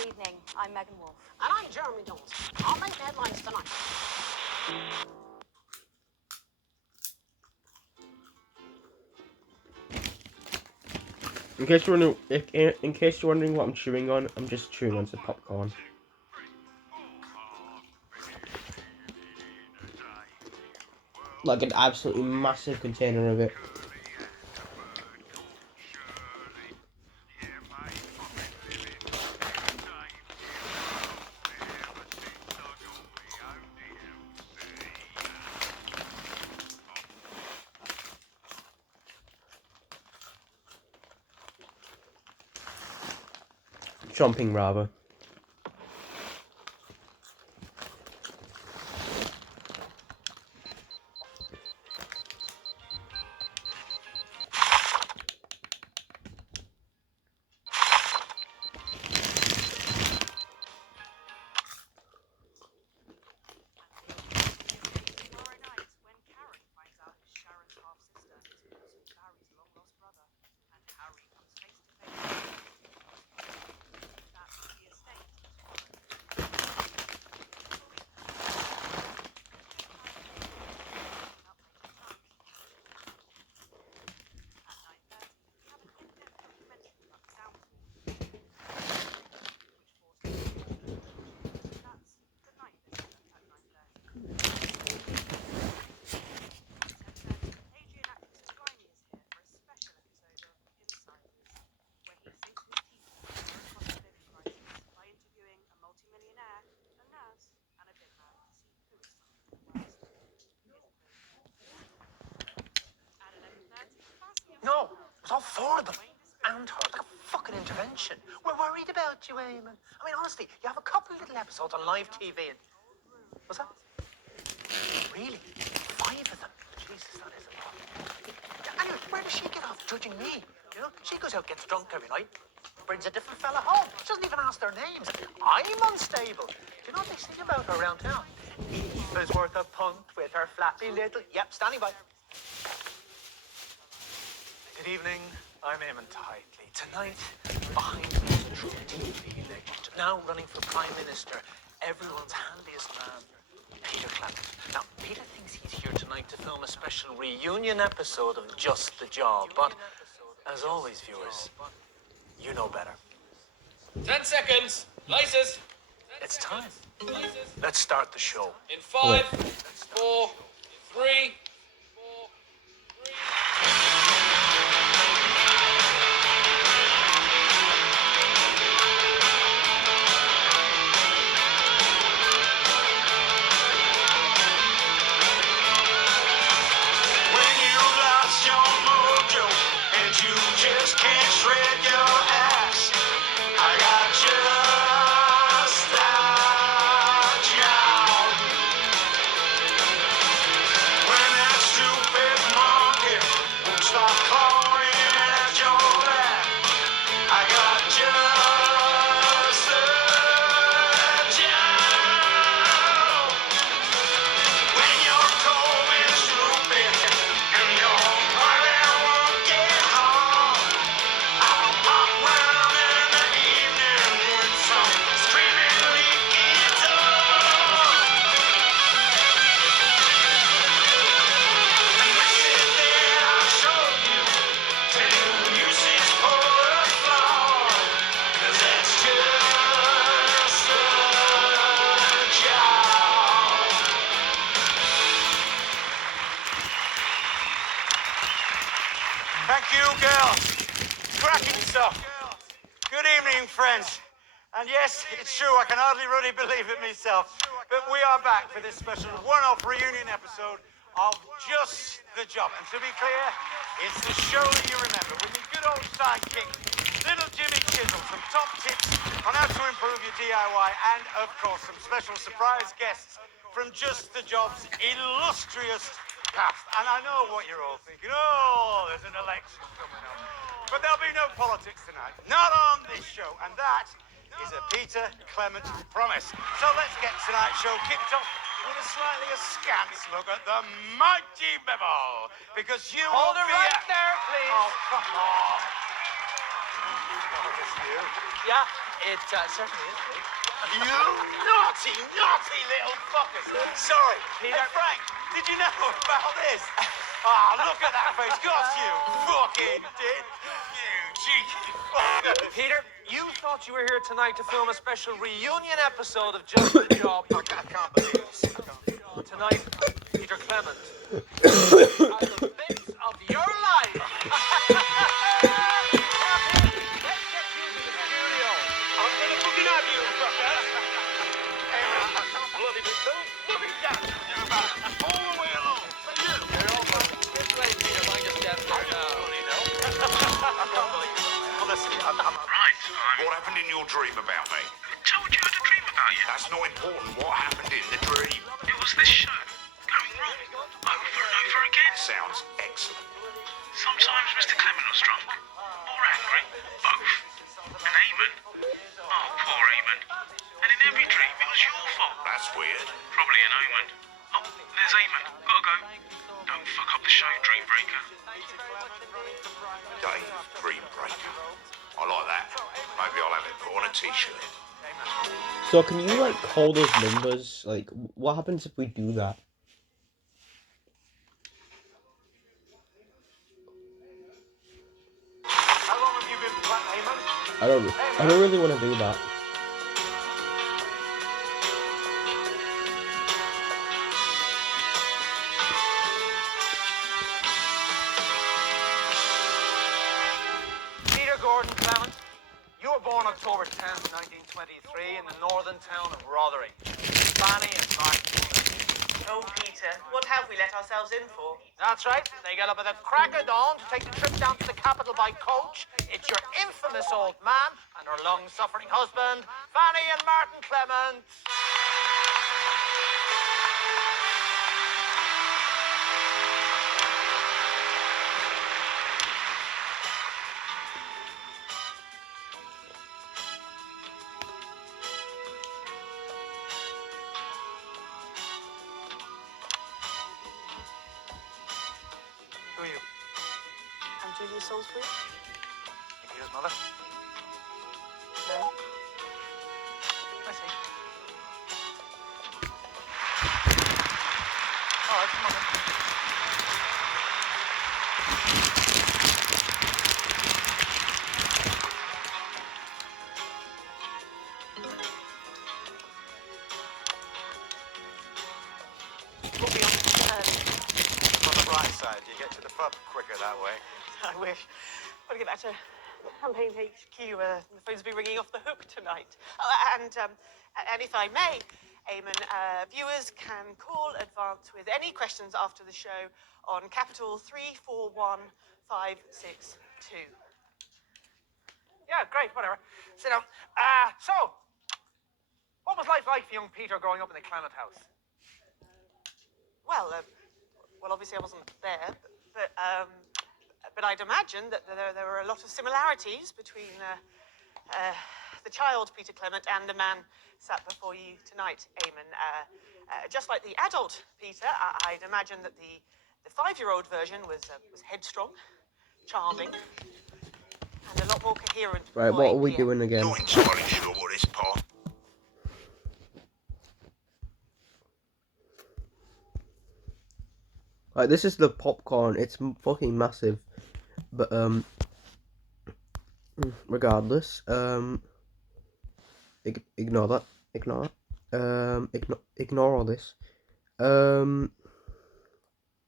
evening. I'm Megan Wolf. And I'm Jeremy Jones. I'll make headlines tonight. In case you're wondering what I'm chewing on, I'm just chewing on some popcorn. Like an absolutely massive container of it. Chomping rather. No, it was all four of them. And her, like a fucking intervention. We're worried about you, Eamon. I mean, honestly, you have a couple of little episodes on live TV and... What's that? Really? 5 of them? Jesus, that is a lot. Anyway, where does she get off judging me? You know, she goes out, gets drunk every night, brings a different fella home. She doesn't even ask their names. I'm unstable. Do you know what they say about her around town? Eva's worth a punt with her flappy little... Yep, standing by. Good evening. I'm Eamon Tightly. Tonight, behind me is a true TV legend. Now running for Prime Minister, everyone's handiest man, Peter Clement. Now, Peter thinks he's here tonight to film a special reunion episode of Just the Job. But, as always, viewers, you know better. 10 seconds. Places. It's time. Let's start the show. In 5, 4, 3... Thank you, girls. Cracking stuff. Good evening, friends. And yes, it's true, I can hardly really believe it myself, but we are back for this special one-off reunion episode of Just the Job. And to be clear, it's the show that you remember with your good old sidekick, little Jimmy Chisel, some top tips on how to improve your DIY, and of course, some special surprise guests from Just the Job's illustrious past. And I know what you're all thinking. Oh, there's an election coming up. But there'll be no politics tonight. Not on this show. And that is a Peter Clement promise. So let's get tonight's show kicked off with a slightly askance look at the mighty Bevel. Because you Hold will it be right there, please. Oh, come on. Oh, this is you. Yeah, it certainly is, Pete. You naughty, naughty little fuckers. Sorry, Peter. Hey, Frank, did you know about this? Ah, look at that face. Got you fucking did. You cheeky fuckers. Peter, you thought you were here tonight to film a special reunion episode of Just the Job. I can't believe this. Tonight, Peter Clement are the bits of your life. Let's get you to the studio. I'm gonna fucking have you, fuckers. Hey, man, I can't bloody be so bloody done. All the way along. You're all fine. This way, Peter. Mind your step. I can't believe it. Honestly, I'm What happened in your dream about me? I told you I had a dream about you. That's not important. What happened in the dream? It was this show going wrong over and over again. Sounds excellent. Sometimes Mr. Clement was drunk or angry, both. And Eamon, oh poor Eamon. And in every dream it was your fault. That's weird. Probably an omen. Oh, there's Eamon. Gotta go. Don't fuck up the show, Dreambreaker. Dave, Dreambreaker. I like that. Maybe I'll have it put on a t-shirt. So can you like call those numbers? Like, what happens if we do that? How long have you been playing, Eamon? I don't really want to do that. Peter Gordon Clement, you were born October 10th, 1923 in the northern town of Rotherham. Fanny and Martin. Oh, Peter, what have we let ourselves in for? That's right. They get up at the crack of dawn to take the trip down to the capital by coach. It's your infamous old man and her long-suffering husband, Fanny and Martin Clement. Who are you? I'm Julia Salisbury. Peter's mother? No. I see. All right, come on then. Put me on. On the bright side, you get to the pub quicker that way. I wish. Got to get back to Campaign HQ. The phones will be ringing off the hook tonight. Oh, and if I may, Eamon, viewers can call Advance with any questions after the show on capital 341562. Yeah, great, whatever. Sit down. So, what was life like for young Peter growing up in the Clement house? Well, obviously I wasn't there, but I'd imagine that there were a lot of similarities between the child Peter Clement and the man sat before you tonight, Eamon. Just like the adult Peter, I'd imagine that the 5-year-old version was headstrong, charming, and a lot more coherent. Right, what are we doing again? Not entirely sure what this part. Like, this is the popcorn. It's fucking massive, but regardless, ignore that. Ignore that. Ignore all this. Here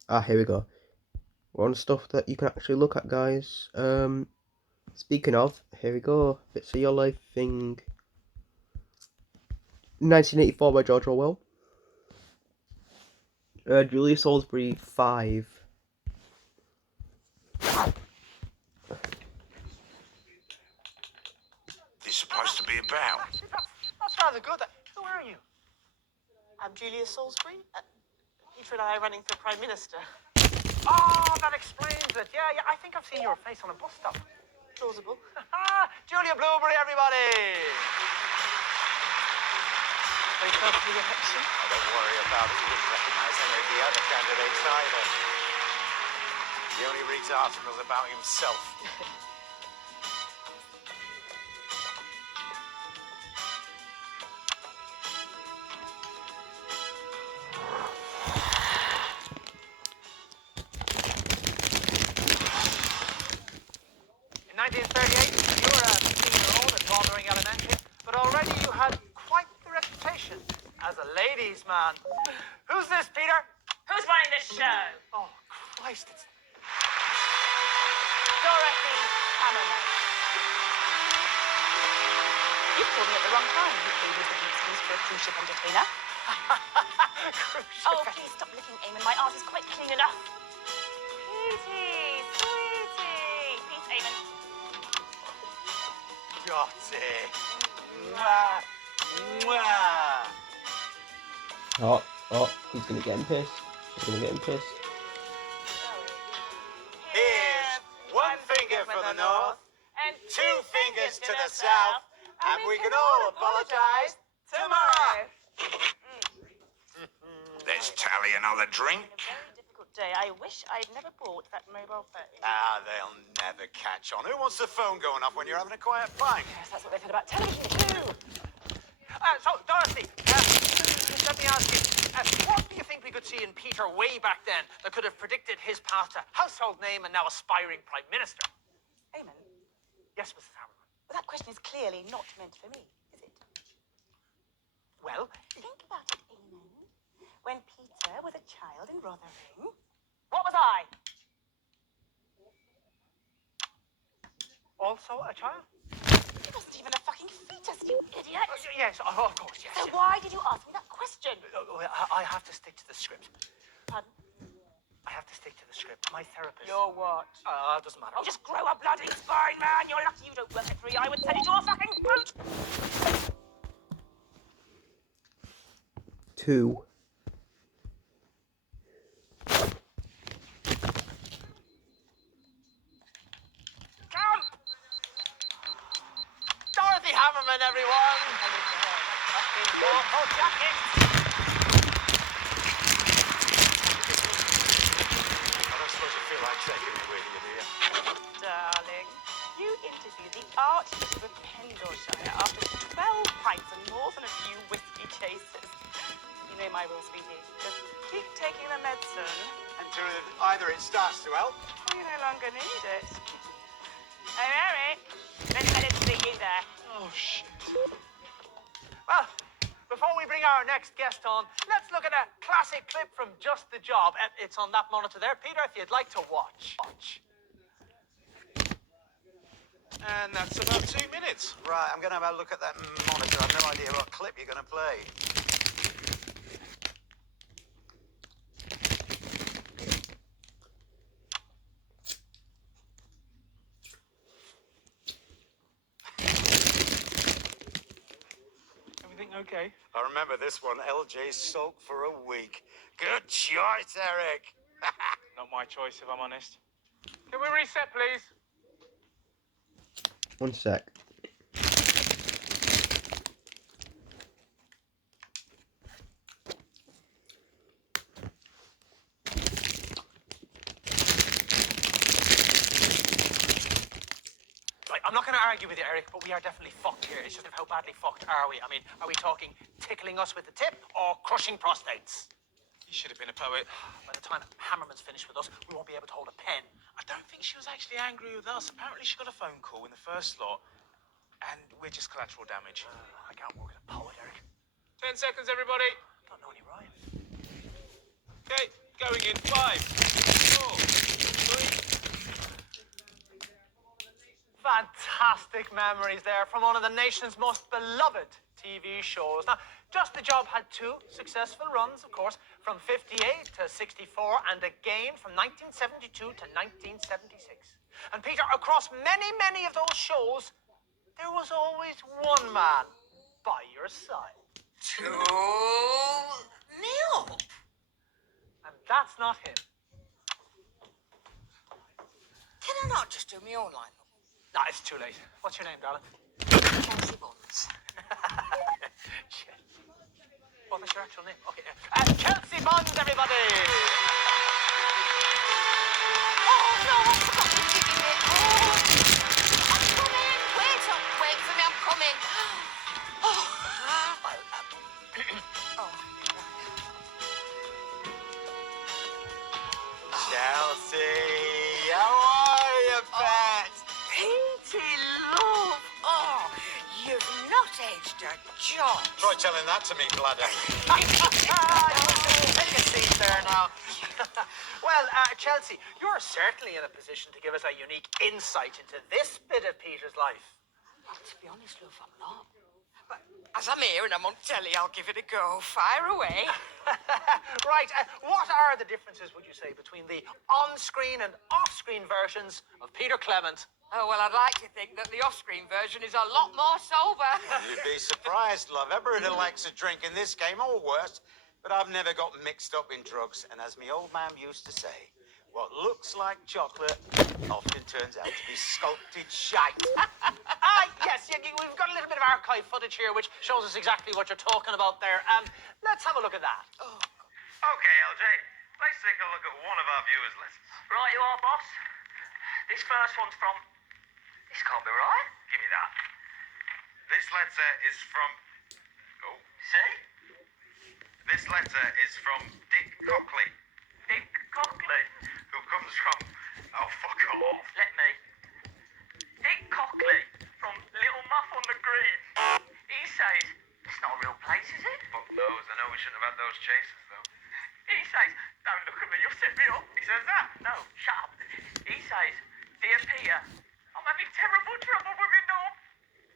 we go. We're on stuff that you can actually look at, guys. Speaking of, here we go. Bits of Your Life thing. 1984 by George Orwell. Julia Salisbury 5. It's supposed to be about. That's rather good. Who are you? I'm Julia Salisbury. Peter and I are running for Prime Minister. Oh, that explains it. Yeah, I think I've seen your face on a bus stop. Plausible. Julia Blueberry, everybody! Very close to the election. Oh, don't worry about it. You wouldn't recognise any of the other candidates either. He only reads articles about himself. man. Who's this, Peter? Who's running this show? Oh, Christ, it's... Dorothy Hammerman. You've called me at the wrong time. You came with the excuse for a cruise ship entertainer. Oh, please stop licking, Eamon. My arse is quite clean enough. Petey, sweetie. Peace, Eamon. Dottie. Mwah. Mwah. Oh, he's gonna get him pissed. He's gonna get him pissed. Here's one finger for the north, and two fingers to the south, and we can all apologize tomorrow. Let's tally another drink. Very difficult day. I wish I'd never bought that mobile phone. They'll never catch on. Who wants the phone going off when you're having a quiet pint? Yes, that's what they've said about television too. So, Dorothy, let me ask you, what do you think we could see in Peter way back then that could have predicted his path to household name and now aspiring Prime Minister? Eamon, Yes, Mrs. Hammerman. well, that question is clearly not meant for me, is it? Well, Think about it, Eamon. When Peter was a child in Rotherham, what was I? also a child? He wasn't even a fucking fetus, you idiot! Yes, of course, yes. So yes. why did you ask me that question? I have to stick to the script. Pardon? I have to stick to the script. My therapist... You're what? doesn't matter. Oh, just grow a bloody spine, man! You're lucky you don't work at 3. I would send you to a fucking boat! 2. Come! Dorothy Hammerman, everyone! Fucking awful jacket! I don't suppose you feel like taking me with you, do you? Darling, you interviewed the Archbishop of Pendleshire after 12 pints and more than a few whiskey chasers. You know my rule, sweetie. Just keep taking the medicine, Until either it starts to help. or you no longer need it. Hey, Mary, let's see you there. Oh, shit. Well, before we bring our next guest on, let's look at a classic clip from Just the Job. It's on that monitor there. Peter, if you'd like to watch. And that's about 2 minutes. Right, I'm going to have a look at that monitor. I've no idea what clip you're going to play. Everything okay? I remember this one, LJ sulk for a week. Good choice, Eric. Not my choice, if I'm honest. Can we reset, please? 1 sec. Right, I'm not going to argue with you, Eric, but we are definitely fucked here. It's just how badly fucked are we? I mean, are we talking tickling us with the tip or crushing prostates? You should have been a poet. By the time Hammerman's finished with us, we won't be able to hold a pen. I don't think she was actually angry with us. Apparently she got a phone call in the first slot, and we're just collateral damage. I can't work as a poet, Eric. 10 seconds, everybody. Don't know any rhymes. Okay, going in 5, 4, 3. Fantastic memories there from one of the nation's most beloved TV shows. Now, Just the Job had 2 successful runs, of course, from 58 to 64, and again from 1972 to 1976. And Peter, across many, many of those shows, there was always one man by your side. 2 nil. And that's not him. Can I not just do my own line? Nah, it's too late. What's your name, darling? Chelsea Bonds. Shit. What was your actual name? Okay, Chelsea Bonds, everybody! Oh no, I forgot to give you it. Oh, I'm coming. Wait up, wait for me. I'm coming. Oh, Chelsea, how are you, pet? Petey love. Oh, you've not said to John. Try telling that to me, bladder. Take a seat there now. Well, Chelsea, you're certainly in a position to give us a unique insight into this bit of Peter's life. Well, to be honest, love, I'm not. But as I'm here and I'm on telly, I'll give it a go. Fire away. Right, what are the differences, would you say, between the on-screen and off-screen versions of Peter Clement? Oh, well, I'd like to think that the off-screen version is a lot more sober. You'd be surprised, love. Everybody likes a drink in this game, or worse. But I've never got mixed up in drugs. And as my old man used to say, what looks like chocolate often turns out to be sculpted shite. Yes, we've got a little bit of archive footage here which shows us exactly what you're talking about there. Let's have a look at that. Oh, Okay, LJ, let's take a look at one of our viewers' letters. Right, you are, boss. This first one's from... This can't be right. Give me that. This letter is from... Oh. See? This letter is from Dick Cockley, Dick Cockley. who comes from... Oh, fuck off. Let me. Dick Cockley from Little Muff on the Green. He says, it's not a real place, is it? Fuck those. I know we shouldn't have had those chases, though. He says, don't look at me, you'll set me up. He says that? No, shut up. He says, dear Peter, I'm having terrible trouble with my knob.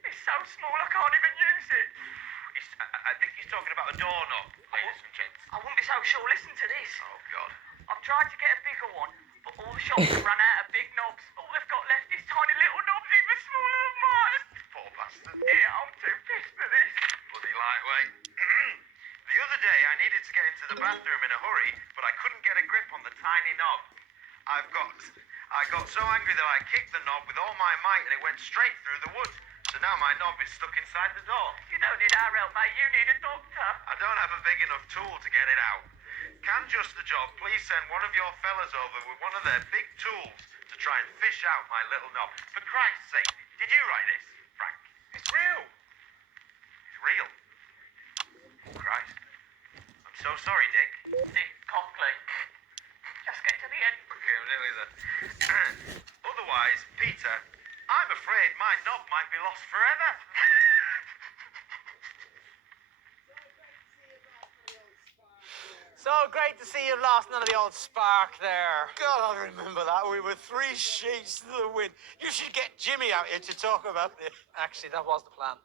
It's so small I can't even use it. I think he's talking about a doorknob, ladies and gents. I won't be so sure. Listen to this. Oh, God. I've tried to get a bigger one, but all the shops have run out of big knobs. All they've got left is tiny little knobs even smaller than mine. Poor bastard. Yeah, I'm too pissed for this. Bloody lightweight. The other day, I needed to get into the bathroom in a hurry, but I couldn't get a grip on the tiny knob. I got so angry that I kicked the knob with all my might and it went straight through the wood. So now my knob is stuck inside the door. You don't need our help, mate. You need a doctor. I don't have a big enough tool to get it out. Can Just the Job please send one of your fellas over with one of their big tools to try and fish out my little knob? For Christ's sake, did you write this, Frank? It's real. It's real. Oh, Christ. I'm so sorry, Dick. Dick Cockley. Just get to the end. Okay, I'm nearly there. Otherwise, Peter, I'm afraid my knob might be lost forever. So great to see you've lost none of the old spark there. God, I remember that. We were 3 sheets to the wind. You should get Jimmy out here to talk about this. Actually, that was the plan.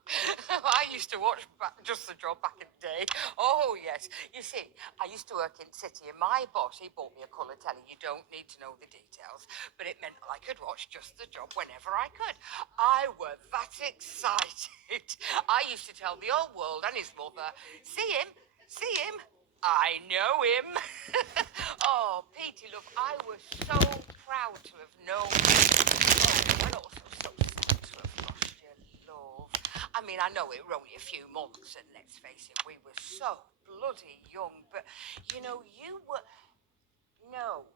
I used to watch Just the Job back in the day. Oh, yes. You see, I used to work in City, and my boss, he bought me a colour telly. You don't need to know the details, but it meant I could watch Just the Job whenever I could. I were that excited. I used to tell the old world and his mother, see him, I know him. Oh, Petey, love, I was so proud to have known you. Oh, and also so sad to have lost your love. I mean, I know it were only a few months, and let's face it, we were so bloody young, but, you know, you were... No,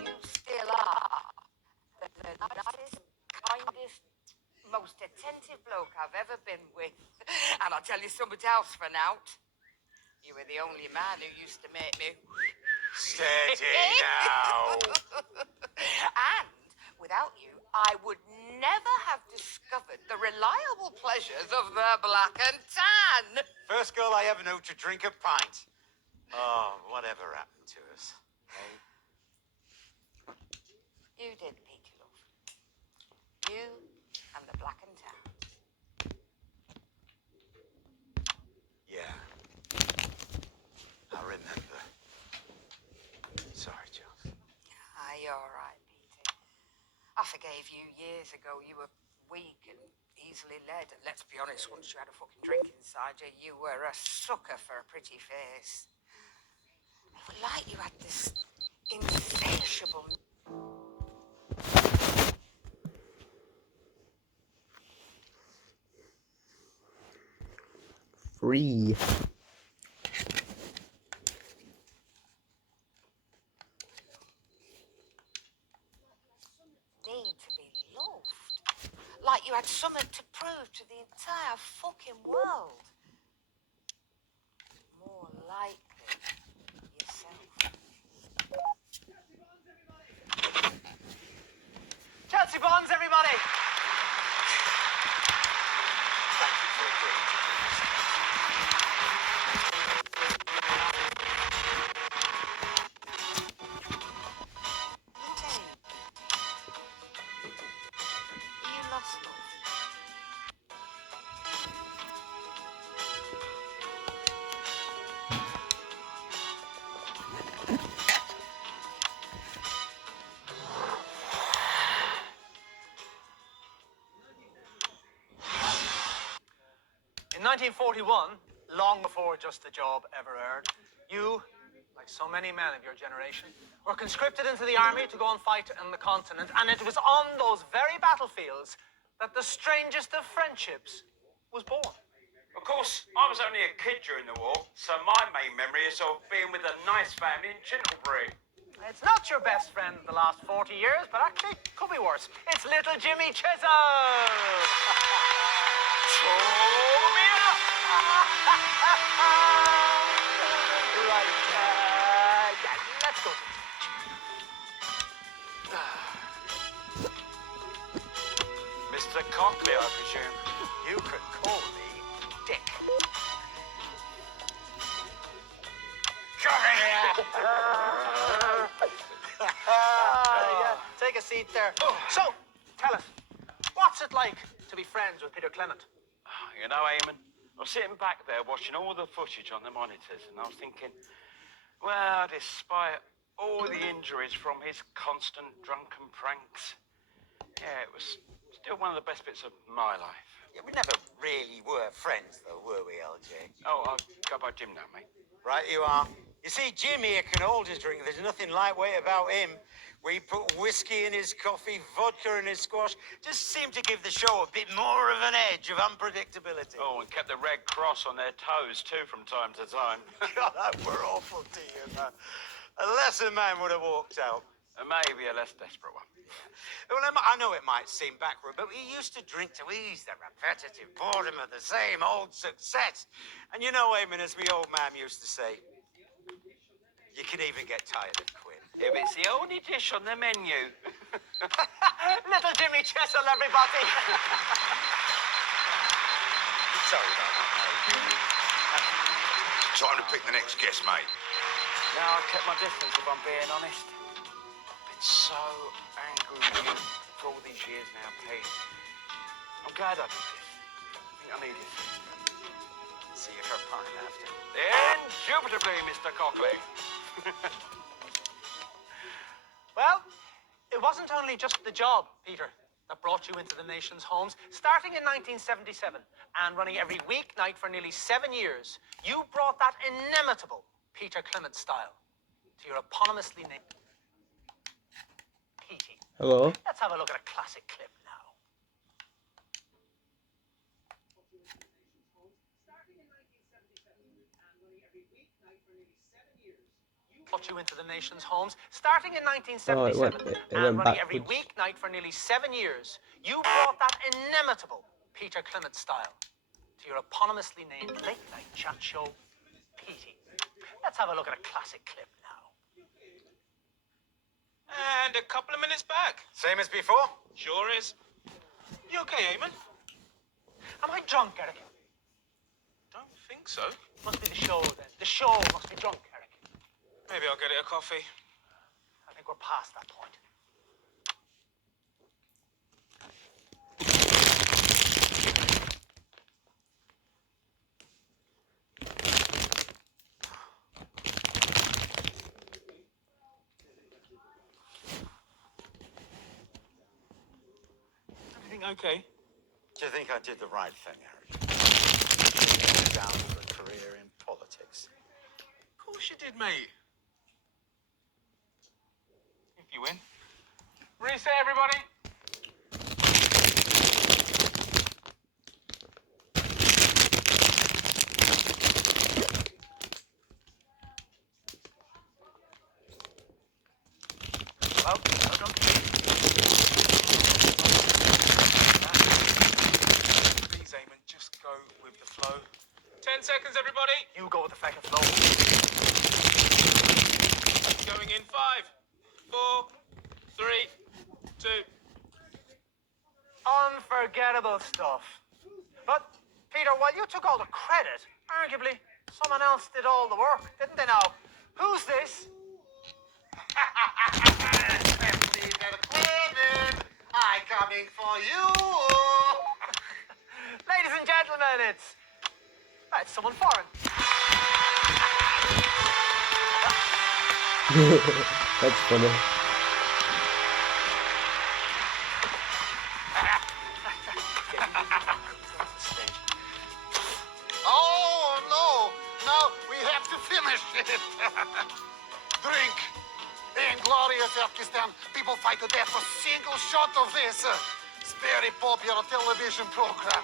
you still are the nicest, kindest, most attentive bloke I've ever been with. And I'll tell you something else for now. You were the only man who used to make me... Steady now. And without you, I would never have discovered the reliable pleasures of the black and tan. First girl I ever knew to drink a pint. Oh, whatever happened to us? Hey? You did, Peter, love. You and the black and tan. Yeah. I remember. Sorry, John. You're all right, Peter. I forgave you years ago. You were weak and easily led. And let's be honest, once you had a fucking drink inside you, you were a sucker for a pretty face. It was like you had this insatiable... Free. need to be loved. Like you had something to prove to the entire fucking world. More likely yourself. Chelsea Bonds, everybody! Thank you for agreeing to 1941, long before Just the Job ever aired, you, like so many men of your generation, were conscripted into the army to go and fight on the continent, and it was on those very battlefields that the strangest of friendships was born. Of course, I was only a kid during the war, so my main memory is of being with a nice family in Chintlebury. It's not your best friend the last 40 years, but actually could be worse. It's little Jimmy Chisholm. Right, yeah, let's go. Mr. Cockley, I presume. You could call me Dick. Come here! Yeah, take a seat there. So, tell us, what's it like to be friends with Peter Clement? You know, Eamon, I was sitting back there watching all the footage on the monitors, and I was thinking, well, despite all the injuries from his constant drunken pranks, yeah, it was still one of the best bits of my life. Yeah, we never really were friends, though, were we, LJ? Oh, I'll go by Jim now, mate. Right you are. You see, Jim here can hold his drink. There's nothing lightweight about him. We put whiskey in his coffee, vodka in his squash. Just seemed to give the show a bit more of an edge of unpredictability. Oh, and kept the Red Cross on their toes, too, from time to time. God, that were awful to you, man. A lesser man would have walked out. And maybe a less desperate one. Well, I know it might seem backward, but we used to drink to ease the repetitive boredom of the same old success. And you know, Eamon, as my old man used to say, you can even get tired of quit. If it's the only dish on the menu. Little Jimmy Chisholm, everybody. Sorry about that. Time to pick the next guest, mate. Now, I kept my distance, if I'm being honest. Been so angry with you for all these years now, Pete. I'm glad I did this. I think I needed to. See you for a pint after. Indubitably, Mr. Cockley. Well, it wasn't only just the job, Peter, that brought you into the nation's homes. Starting in 1977 and running every weeknight for nearly 7 years, you brought that inimitable Peter Clement style to your eponymously named Petey. Hello? Let's have a look at a classic clip now. Brought you into the nation's homes. Starting in 1977 and running every weeknight for nearly 7 years, you brought that inimitable Peter Clement style to your eponymously named late-night chat show, Petey. Let's have a look at a classic clip now. And a couple of minutes back. Same as before? Sure is. You okay, Eamon? Am I drunk, Eric? Don't think so. Must be the show, then. The show must be drunk, Eric. Maybe I'll get it a coffee. I think we're past that point. Everything okay? Do you think I did the right thing, Eric? Down for a career in politics. Of course you did, mate. If you win. Reset, everybody. Please, Eamon, just go with the flow. 10 seconds, everybody. You go with the fucking flow. Going in 5, 4, 3, 2. Unforgettable stuff. But, Peter, while you took all the credit, arguably someone else did all the work, didn't they now? Who's this? I'm coming for you. Ladies and gentlemen, it's someone foreign. That's funny. it. Drink. In glorious Turkestan, people fight to death for a single shot of this. It's very popular television program.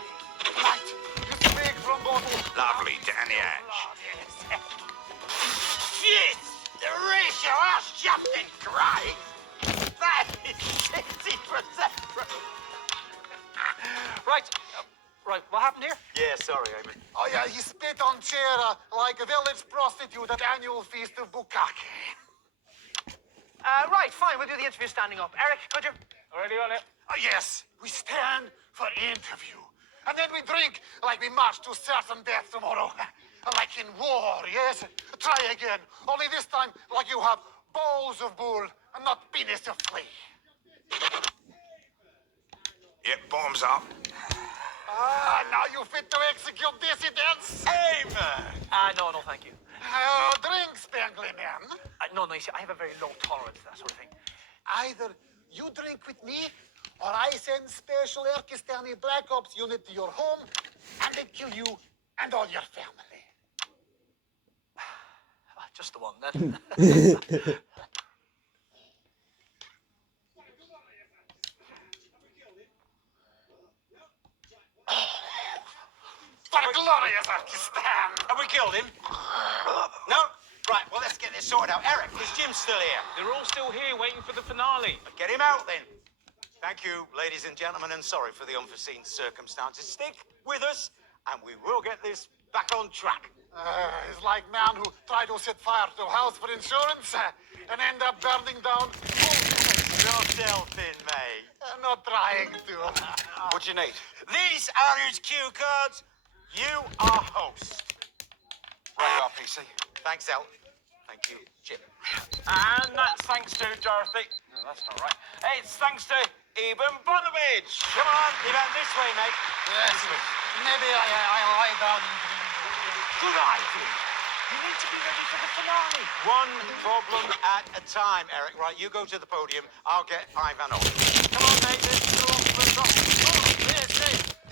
Right, you speak from bottle. Lovely, Danny Ash. Shit! The ratio has just great. That is 60%. Right. Right, what happened here? Yeah, sorry, Eamon. Oh, yeah, he spit on chair like a village prostitute at annual feast of Bukkake. Right, fine, we'll do the interview standing up. Eric, could you? Already on it. Oh, yes, we stand for interview. And then we drink like we march to certain death tomorrow. Like in war, yes? Try again. Only this time, like you have balls of bull and not penis of flea. Yep, bottoms up. Now you fit to execute dissidents? Amen. No, thank you. Drink, Spangly Man. No, you see, I have a very low tolerance for that sort of thing. Either you drink with me, or I send special Erkistani Black Ops unit to your home, and they kill you and all your family. Just the one, then. For glorious Erkistan! Have we killed him? No? Right, well, let's get this sorted out. Eric, is Jim still here? They're all still here waiting for the finale. Get him out, then. Thank you, ladies and gentlemen, and sorry for the unforeseen circumstances. Stick with us, and we will get this back on track. It's like man who tried to set fire to a house for insurance and end up burning down. Yourself in, mate. I'm not trying to. What do you need? These are his cue cards. You are host. Right you are, PC. Thanks, El. Thank you, Jim. And that's thanks to Dorothy. No, that's not right. It's thanks to Eamon Bonovich. Come on, Eamon, this way, mate. Yes, maybe I'll lie down. Good idea. You need to be ready for the finale. One problem at a time, Eric. Right, you go to the podium. I'll get Ivan on. Come on, mate. Let's go off the top.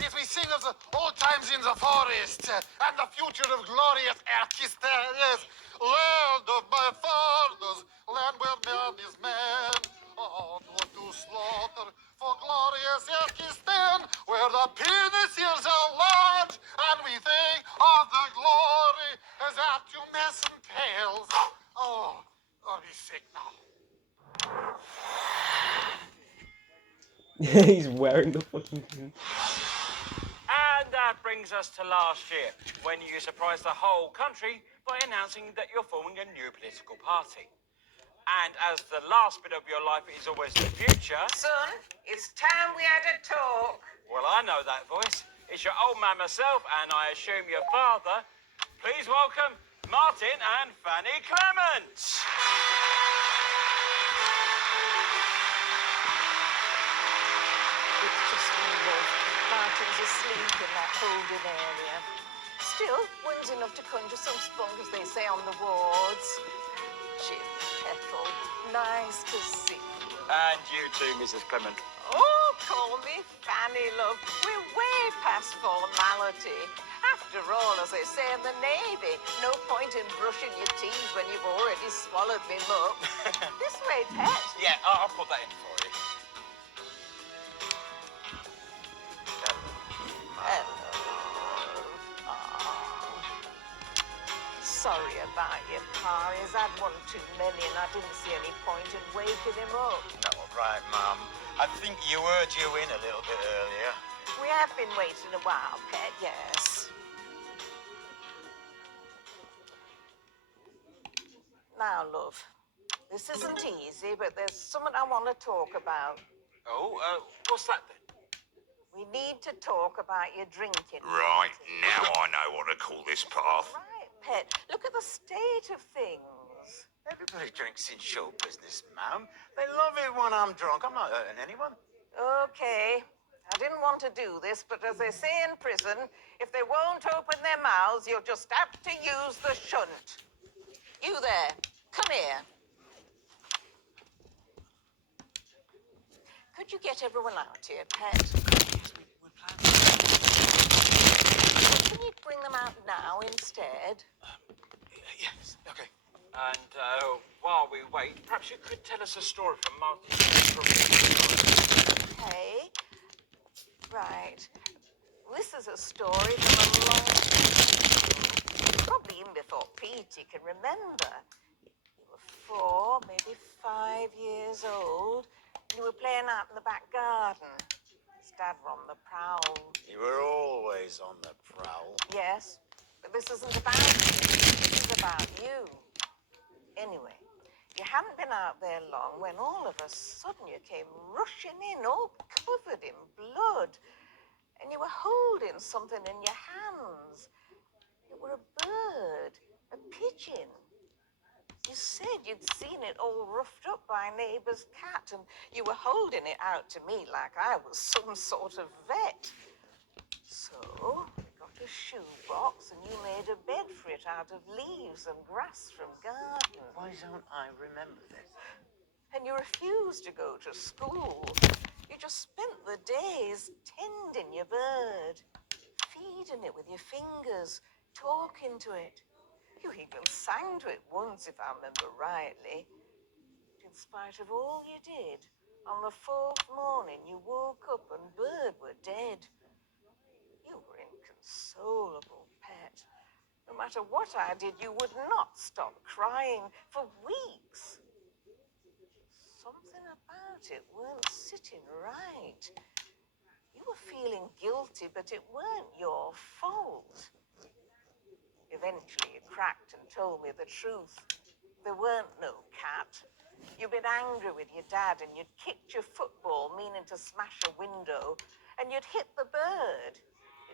Yes, we sing of the old times in the forest and the future of glorious Erkistan. Yes, land of my fathers, land where man is man. Onward to slaughter for glorious Erkistan, where the penis is a large, and we think of the glory as our two mess and pails. Oh, he's sick now. He's wearing the fucking thing. And that brings us to last year, when you surprised the whole country by announcing that you're forming a new political party. And as the last bit of your life is always the future... Son, it's time we had a talk. Well, I know that voice. It's your old man myself, and I assume your father. Please welcome Martin and Fanny Clement. It's just me, love. Martin's asleep in that holding area. Still, one's enough to conjure some spunk, as they say on the wards. Jim Petal, nice to see you. And you too, Mrs. Clement. Oh, call me Fanny, love. We're way past formality. After all, as they say in the Navy, no point in brushing your teeth when you've already swallowed me muck. This way, pet. Yeah, I'll put that in for you. Hello. Sorry about your pa. He's had one too many, and I didn't see any point in waking him up. No, right, Mum. I think you were due in a little bit earlier. We have been waiting a while, pet, yes. Now, love, this isn't easy, but there's something I want to talk about. Oh, what's that then? We need to talk about your drinking. Right, now I know what to call this path. Right, pet. Look at the state of things. Everybody drinks in show business, Mum. They love it when I'm drunk. I'm not hurting anyone. Okay. I didn't want to do this, but as they say in prison, if they won't open their mouths, you'll just have to use the shunt. You there, come here. Could you get everyone out here, pet? Yes, we're planning. Can you bring them out now instead? Yes, okay. And while we wait, perhaps you could tell us a story from Martin. Okay. Right. This is a story from a long time, probably even before Petey can remember. You were 4, maybe 5 years old, and you were playing out in the back garden. His dad were on the prowl. You were always on the prowl. Yes, but this isn't about me. This is about you. Anyway, you hadn't been out there long when all of a sudden you came rushing in, all covered in blood. And you were holding something in your hands. It were a bird, a pigeon. You said you'd seen it all roughed up by a neighbour's cat, and you were holding it out to me like I was some sort of vet. So we got a shoebox, and you made a bed for it out of leaves and grass from garden. Why don't I remember this? And you refused to go to school. You just spent the days tending your bird, feeding it with your fingers, talking to it. You even sang to it once, if I remember rightly. But in spite of all you did, on the 4th morning you woke up and bird were dead. You were inconsolable, pet. No matter what I did, you would not stop crying for weeks. Something about it weren't sitting right. You were feeling guilty, but it weren't your fault. Eventually you cracked and told me the truth. There weren't no cat. You'd been angry with your dad and you'd kicked your football meaning to smash a window, and you'd hit the bird.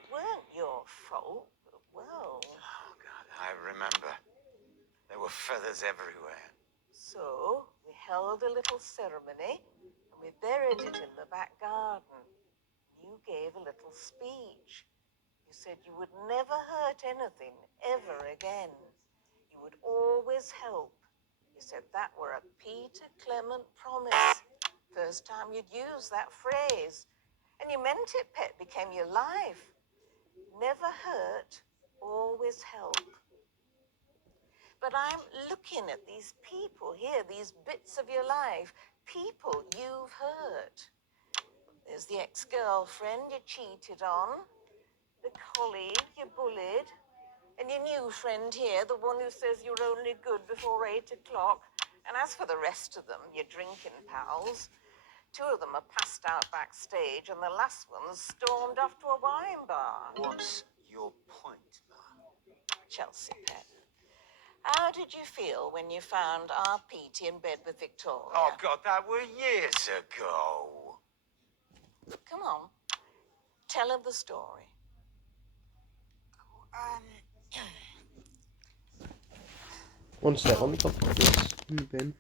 It weren't your fault, but well... Oh, God, I remember. There were feathers everywhere. So we held a little ceremony and we buried it in the back garden. You gave a little speech. You said you would never hurt anything ever again. You would always help. You said that were a Peter Clement promise. First time you'd used that phrase. And you meant it, pet, became your life. Never hurt, always help. But I'm looking at these people here, these bits of your life, people you've hurt. There's the ex-girlfriend you cheated on, the colleague you bullied, and your new friend here, the one who says you're only good before 8 o'clock. And as for the rest of them, your drinking pals, 2 of them are passed out backstage, and the last one stormed off to a wine bar. What's your point, Ma? Chelsea, pet. How did you feel when you found our Petey in bed with Victoria? Oh, God, that were years ago. Come on. Tell him the story. One step on the top of this bin.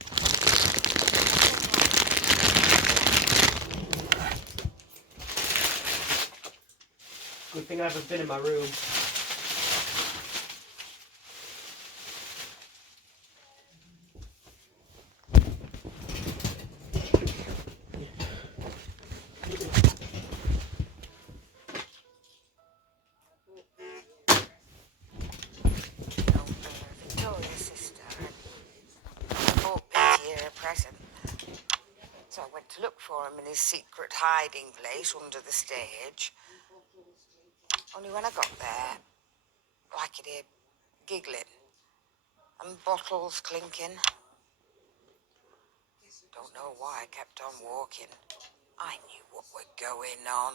Good thing I have a bin in my room. Victoria's sister and bought Petey a present. So I went to look for him in his secret hiding place under the stage. Only when I got there, I could hear giggling and bottles clinking. Don't know why I kept on walking. I knew what were going on.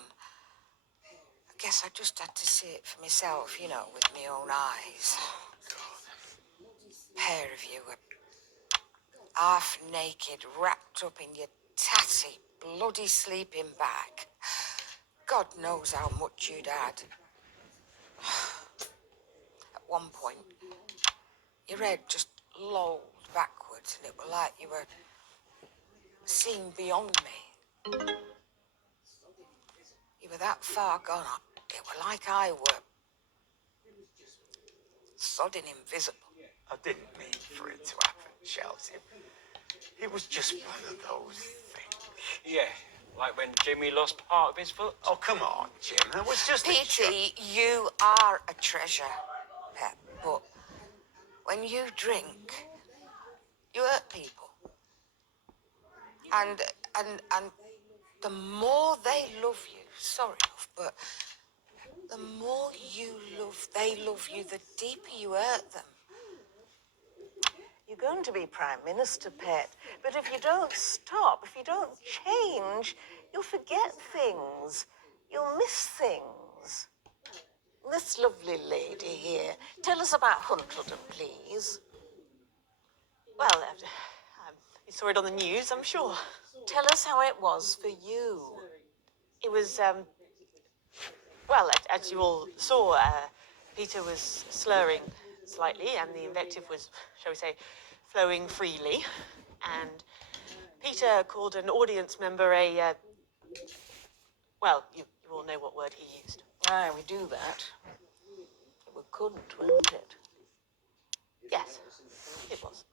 I guess I just had to see it for myself, you know, with my own eyes. Pair of you were half naked, wrapped up in your tatty, bloody sleeping bag. God knows how much you'd had. At one point, your head just lolled backwards, and it was like you were seeing beyond me. You were that far gone, it were like I were sodding invisible. I didn't mean for it to happen, Chelsea. It was just one of those things. Yeah, like when Jimmy lost part of his foot. Oh, come on, Jim. That was just Petey, you are a treasure, pet, but when you drink, You hurt people. And the more they love you, sorry, love, but the more they love you, the deeper you hurt them. You're going to be Prime Minister, Pet, but if you don't stop, if you don't change, you'll forget things. You'll miss things. This lovely lady here, tell us about Huntledon, please. Well, you saw it on the news, I'm sure. Tell us how it was for you. It was, well, as you all saw, Peter was slurring slightly, and the invective was, shall we say, flowing freely. And Peter called an audience member a, well, you all know what word he used. Aye, we do that. We couldn't, wasn't it? Yes, it was.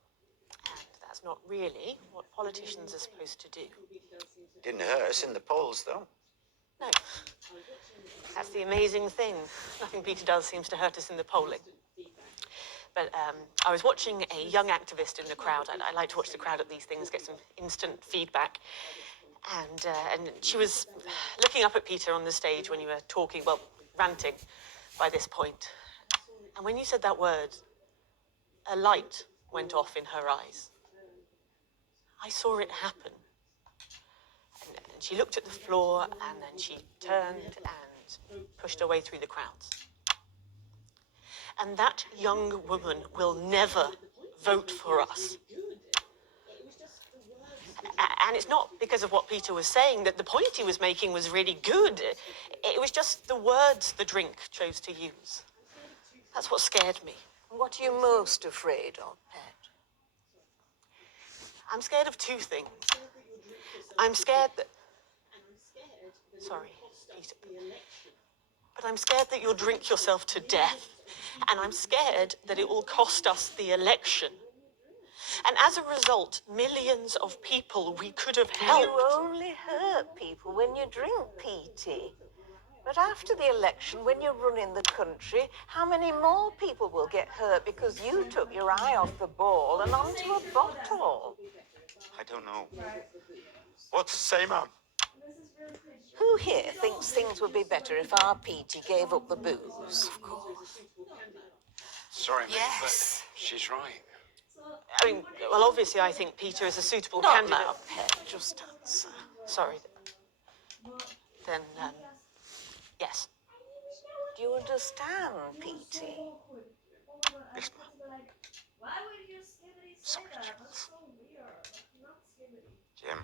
And that's not really what politicians are supposed to do. Didn't hurt us in the polls, though. No. That's the amazing thing. Nothing Peter does seems to hurt us in the polling. But I was watching a young activist in the crowd. I like to watch the crowd at these things, get some instant feedback. And she was looking up at Peter on the stage when you were talking, well, ranting by this point. And when you said that word, a light went off in her eyes. I saw it happen. And she looked at the floor, and then she turned and pushed her way through the crowds. And that young woman will never vote for us. And it's not because of what Peter was saying, that the point he was making was really good. It was just the words the drink chose to use. That's what scared me. What are you most afraid of, Pet? I'm scared of two things. I'm scared that... Sorry, Peter. But I'm scared that you'll drink yourself to death. And I'm scared that it will cost us the election. And as a result, millions of people we could have helped. You only hurt people when you drink, Petey. But after the election, when you're running the country, how many more people will get hurt because you took your eye off the ball and onto a bottle? I don't know. What to say, Mum? Who here thinks things would be better if our Petey gave up the booze? Of course. Sorry, mate, Yes. but she's right. I mean, well, obviously, I think Peter is a suitable Not candidate. now, Pet. Just answer. Sorry. Then, yes. Do you understand, Petey? Yes, Mum. Sorry, Jules. Jim.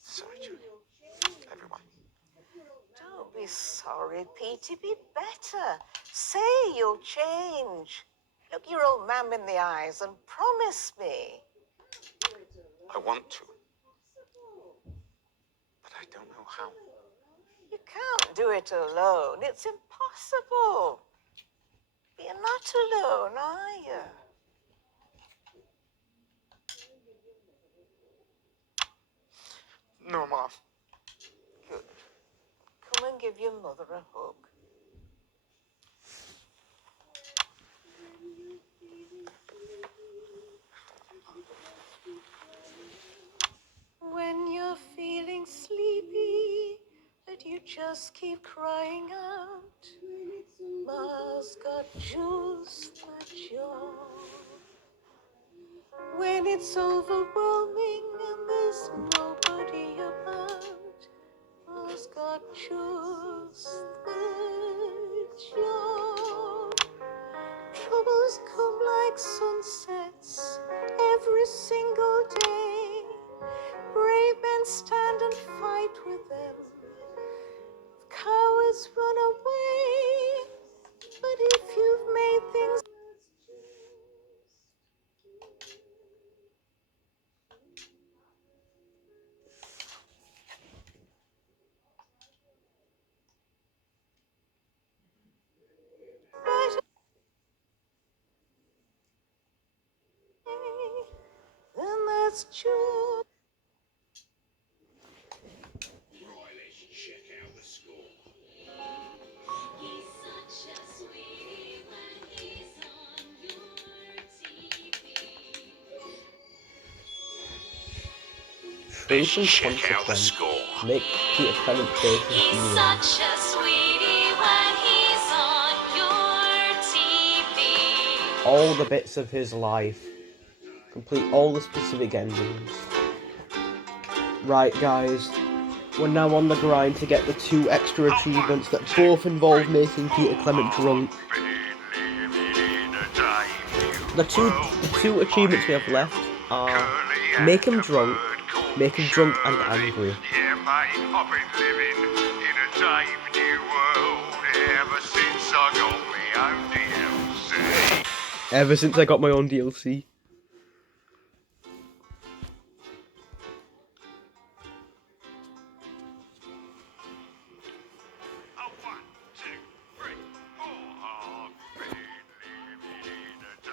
Sorry, Julie. Everyone. Don't be sorry, Petey. Be better. Say you'll change. Look your old man in the eyes and promise me. I want to. But I don't know how. You can't do it alone. It's impossible. You're not alone, are you? No, Mom. Good. Come and give your mother a hug. When you're feeling sleepy, that you just keep crying out, Ma's got juice for joy. When it's overwhelming and there's nobody about, Ma's got juice for joy. Troubles come like sunsets every single day. Brave men stand and fight with them. Cowards run away. But if you've made things better, then that's true. Right, let's check out the score. truth and check out the consequence. score. Make Peter Clement face his He's demons. such a sweetie when he's on your TV. All the bits of his life. Complete all the specific endings. Right, guys. We're now on the grind to get the 2 extra achievements that both involve making Peter Clement drunk. The two achievements we have left are make him drunk and angry. Yeah, mate, I've been living in a Dave New world ever since I got my own DLC. Ever since I got my own DLC.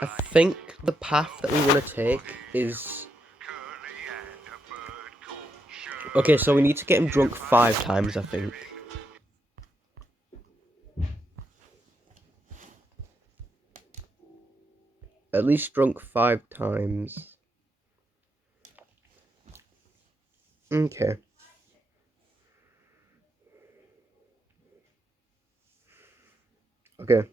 I think the path that we want to take is... Okay, so we need to get him drunk 5 times, I think. At least drunk 5 times. Okay. Okay.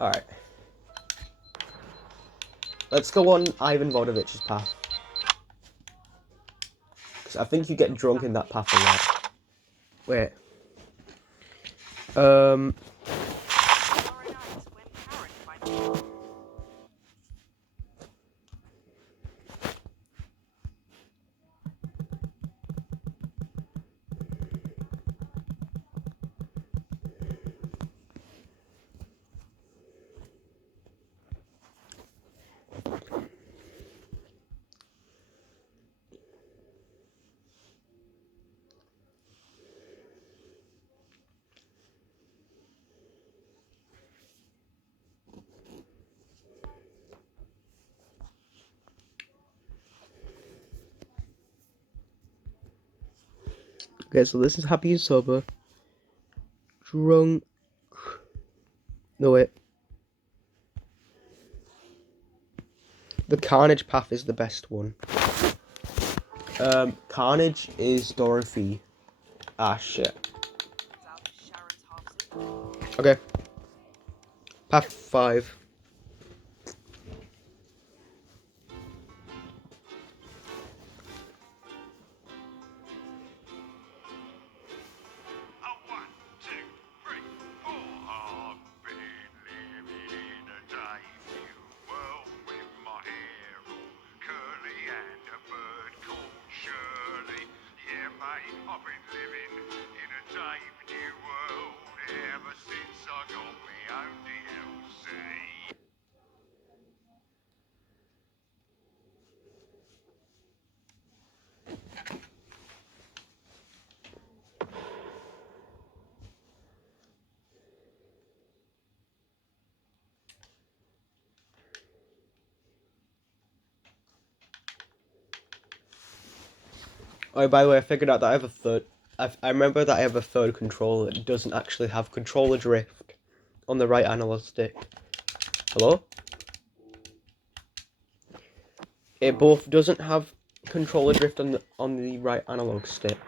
Alright. Let's go on Ivan Vodovich's path. Because I think you get drunk in that path a lot. Wait. Okay, so this is happy and sober. Drunk. No, wait. The Carnage path is the best one. Carnage is Dorothy. Ah, shit. Okay. Path 5. I've been living in a Dave New world ever since I got my own DLC. Oh, by the way, I figured out that I have a third... I remember that I have a third controller that doesn't actually have controller drift on the right analog stick. Hello? It both doesn't have controller drift on the right analog stick.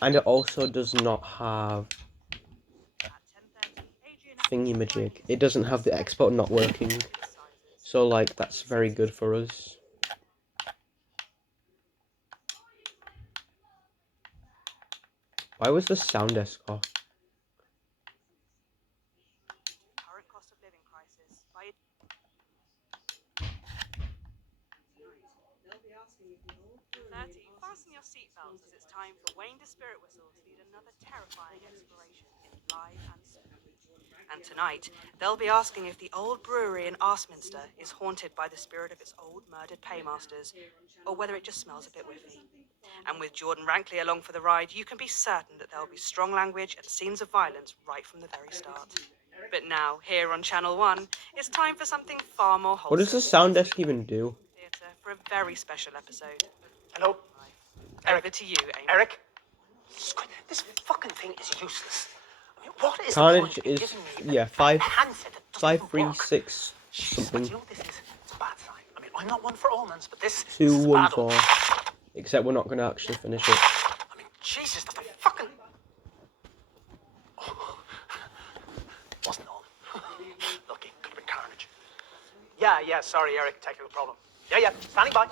And it also does not have thingy-majig. It doesn't have the export not working. So, like, that's very good for us. Why was the sound desk off? Current cost of living crisis. Fasten your seatbelts as it's time for Wayne to Spirit Whistle to lead another terrifying exploration in live and spooky. And tonight, they'll be asking if the old brewery in Arsminster is haunted by the spirit of its old murdered paymasters, or whether it just smells a bit whiffy. And with Jordan Rankley along for the ride, you can be certain that there'll be strong language and scenes of violence right from the very start. But now, here on Channel 1, it's time for something far more wholesome. What does the sound desk even do? Theatre for a very special episode. Hello? Over to you, Eamon. Eric? This fucking thing is useless. What is Carnage the point in is, giving me yeah, a handset that doesn't even 5, 3, work? 6 Jesus, something. you know what this is? It's a bad sign. I mean, I'm not one for omens, but this 2, is a 1, bad 4. one. Except we're not going to actually finish it. I mean, Jesus, that's a fucking... Wasn't on. Lucky, could have been carnage. Yeah, sorry, Eric, technical problem. Yeah, standing by.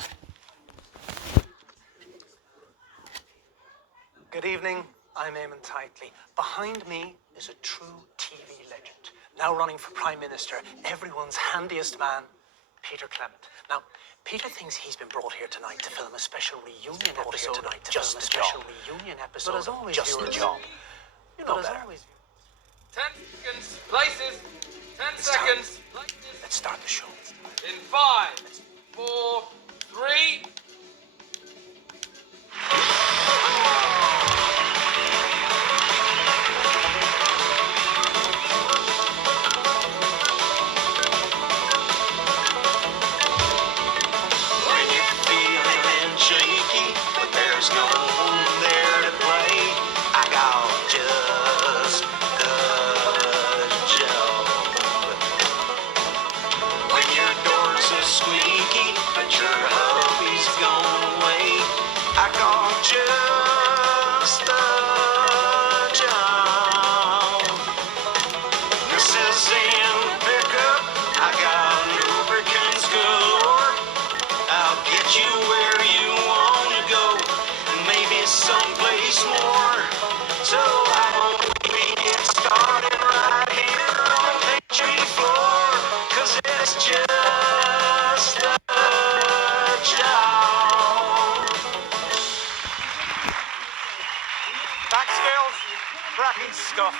Good evening, I'm Eamon Titley. Behind me is a true TV legend, now running for Prime Minister, everyone's handiest man, Peter Clement. Now, Peter thinks he's been brought here tonight to film a special reunion episode of Just the Job. But as always, Just the Job. You know better. 10 seconds, places. 10 seconds. Let's start the show. In 5, 4, 3. When you're feeling shaky, but there's no one there to play, I got just the job. When your door's so squeaky, but your hubby's gone away, I got just the job. This is in pickup, I got lubricants galore. I'll get you where you wanna go, maybe someplace more. So I hope we get started right here on the tree floor, 'cause it's just a job. Back skills, cracking stuff.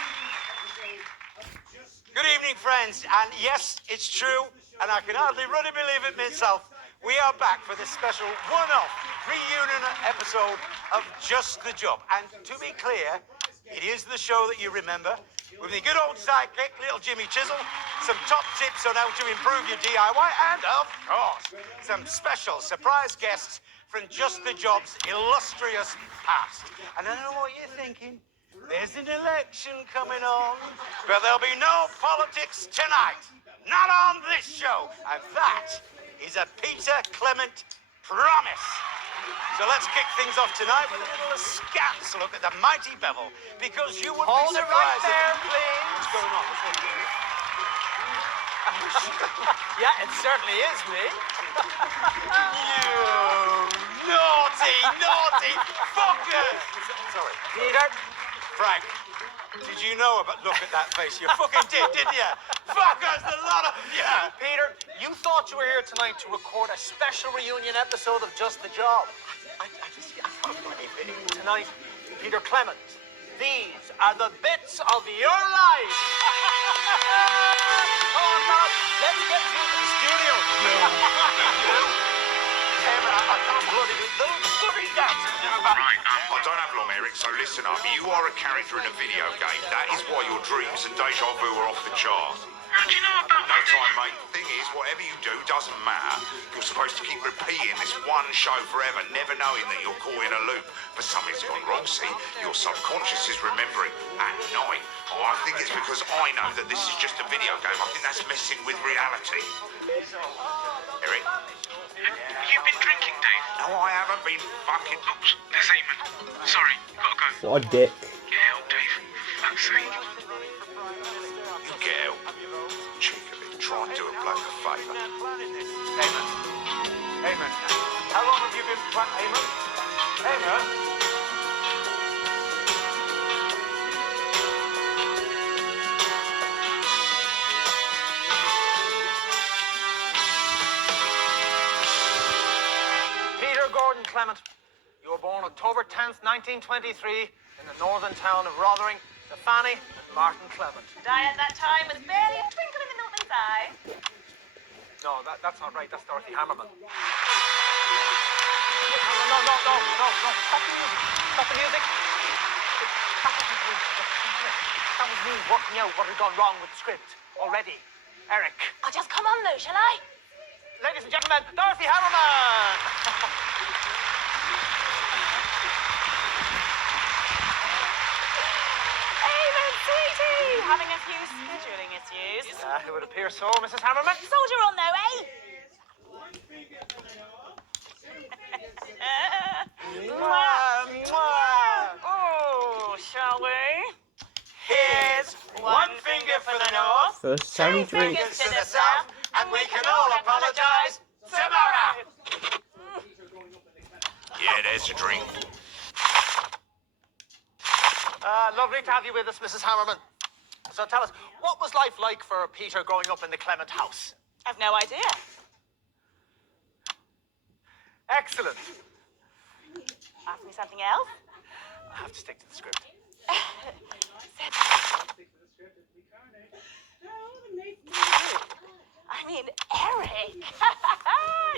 Good evening, friends. And yes, it's true, and I can hardly really believe it myself. We are back for this special one-off reunion episode of Just the Job. And to be clear, it is the show that you remember, with the good old sidekick, little Jimmy Chisel, some top tips on how to improve your DIY, and of course, some special surprise guests from Just the Job's illustrious past. And I know what you're thinking. There's an election coming on, but there'll be no politics tonight. Not on this show. And that is a Peter Clement promise. So let's kick things off tonight with a little askance look at the mighty Bevel, because you would Hold be it surprised. right there, please. What's going on? Yeah, it certainly is me. You naughty fuckers! Sorry. Peter, Frank, did you know about... Look at that face. You fucking did, didn't you? Fuckers, the lot of... Yeah. Peter, you thought you were here tonight to record a special reunion episode of Just the Job. I can't believe it. Tonight, Peter Clement, these are the bits of your life. Come on, Bob, let's get you to the studio. I can't bloody do those bloody dance. Right, I don't have long, Eric, so listen up. You are a character in a video game. That is why your dreams and deja vu are off the chart. How do you know about No time, mate. Thing is, whatever you do doesn't matter. You're supposed to keep repeating this one show forever, never knowing that you're caught in a loop. But something's gone wrong, see? Your subconscious is remembering at night. Oh, I think it's because I know that this is just a video game. I think that's messing with reality. Eric? You've been drinking, Dave? No, I haven't been fucking... Oops, there's Eamon. Sorry, gotta go. What a dick. Get help, Dave. Fuck's sake. You get help. Cheekily, try and do a bloke a favour. Eamon, how long have you been... Eamon? Peter Gordon Clement, you were born October 10th, 1923, in the northern town of Rotherham, to Fanny and Martin Clement. Died at that time with barely a twinkle in the nobody's eye. No, that's not right. That's Dorothy Hammerman. No. Stop the music. Stop the music. That was me working out what had gone wrong with the script already. Eric. I'll just come on, Lou, shall I? Ladies and gentlemen, Dorothy Hammerman! Eamon, sweetie! clear so, Mrs. Hammerman. Soldier on though, eh? Oh, shall we? Here's one finger for the north, First time he two fingers drinks. to the south, and we can all apologise tomorrow. Yeah, there's a drink. Lovely to have you with us, Mrs. Hammerman. So tell us, what was life like for Peter growing up in the Clement house? I've no idea. Excellent. Ask me something else? I have to stick to the script. I mean, Eric.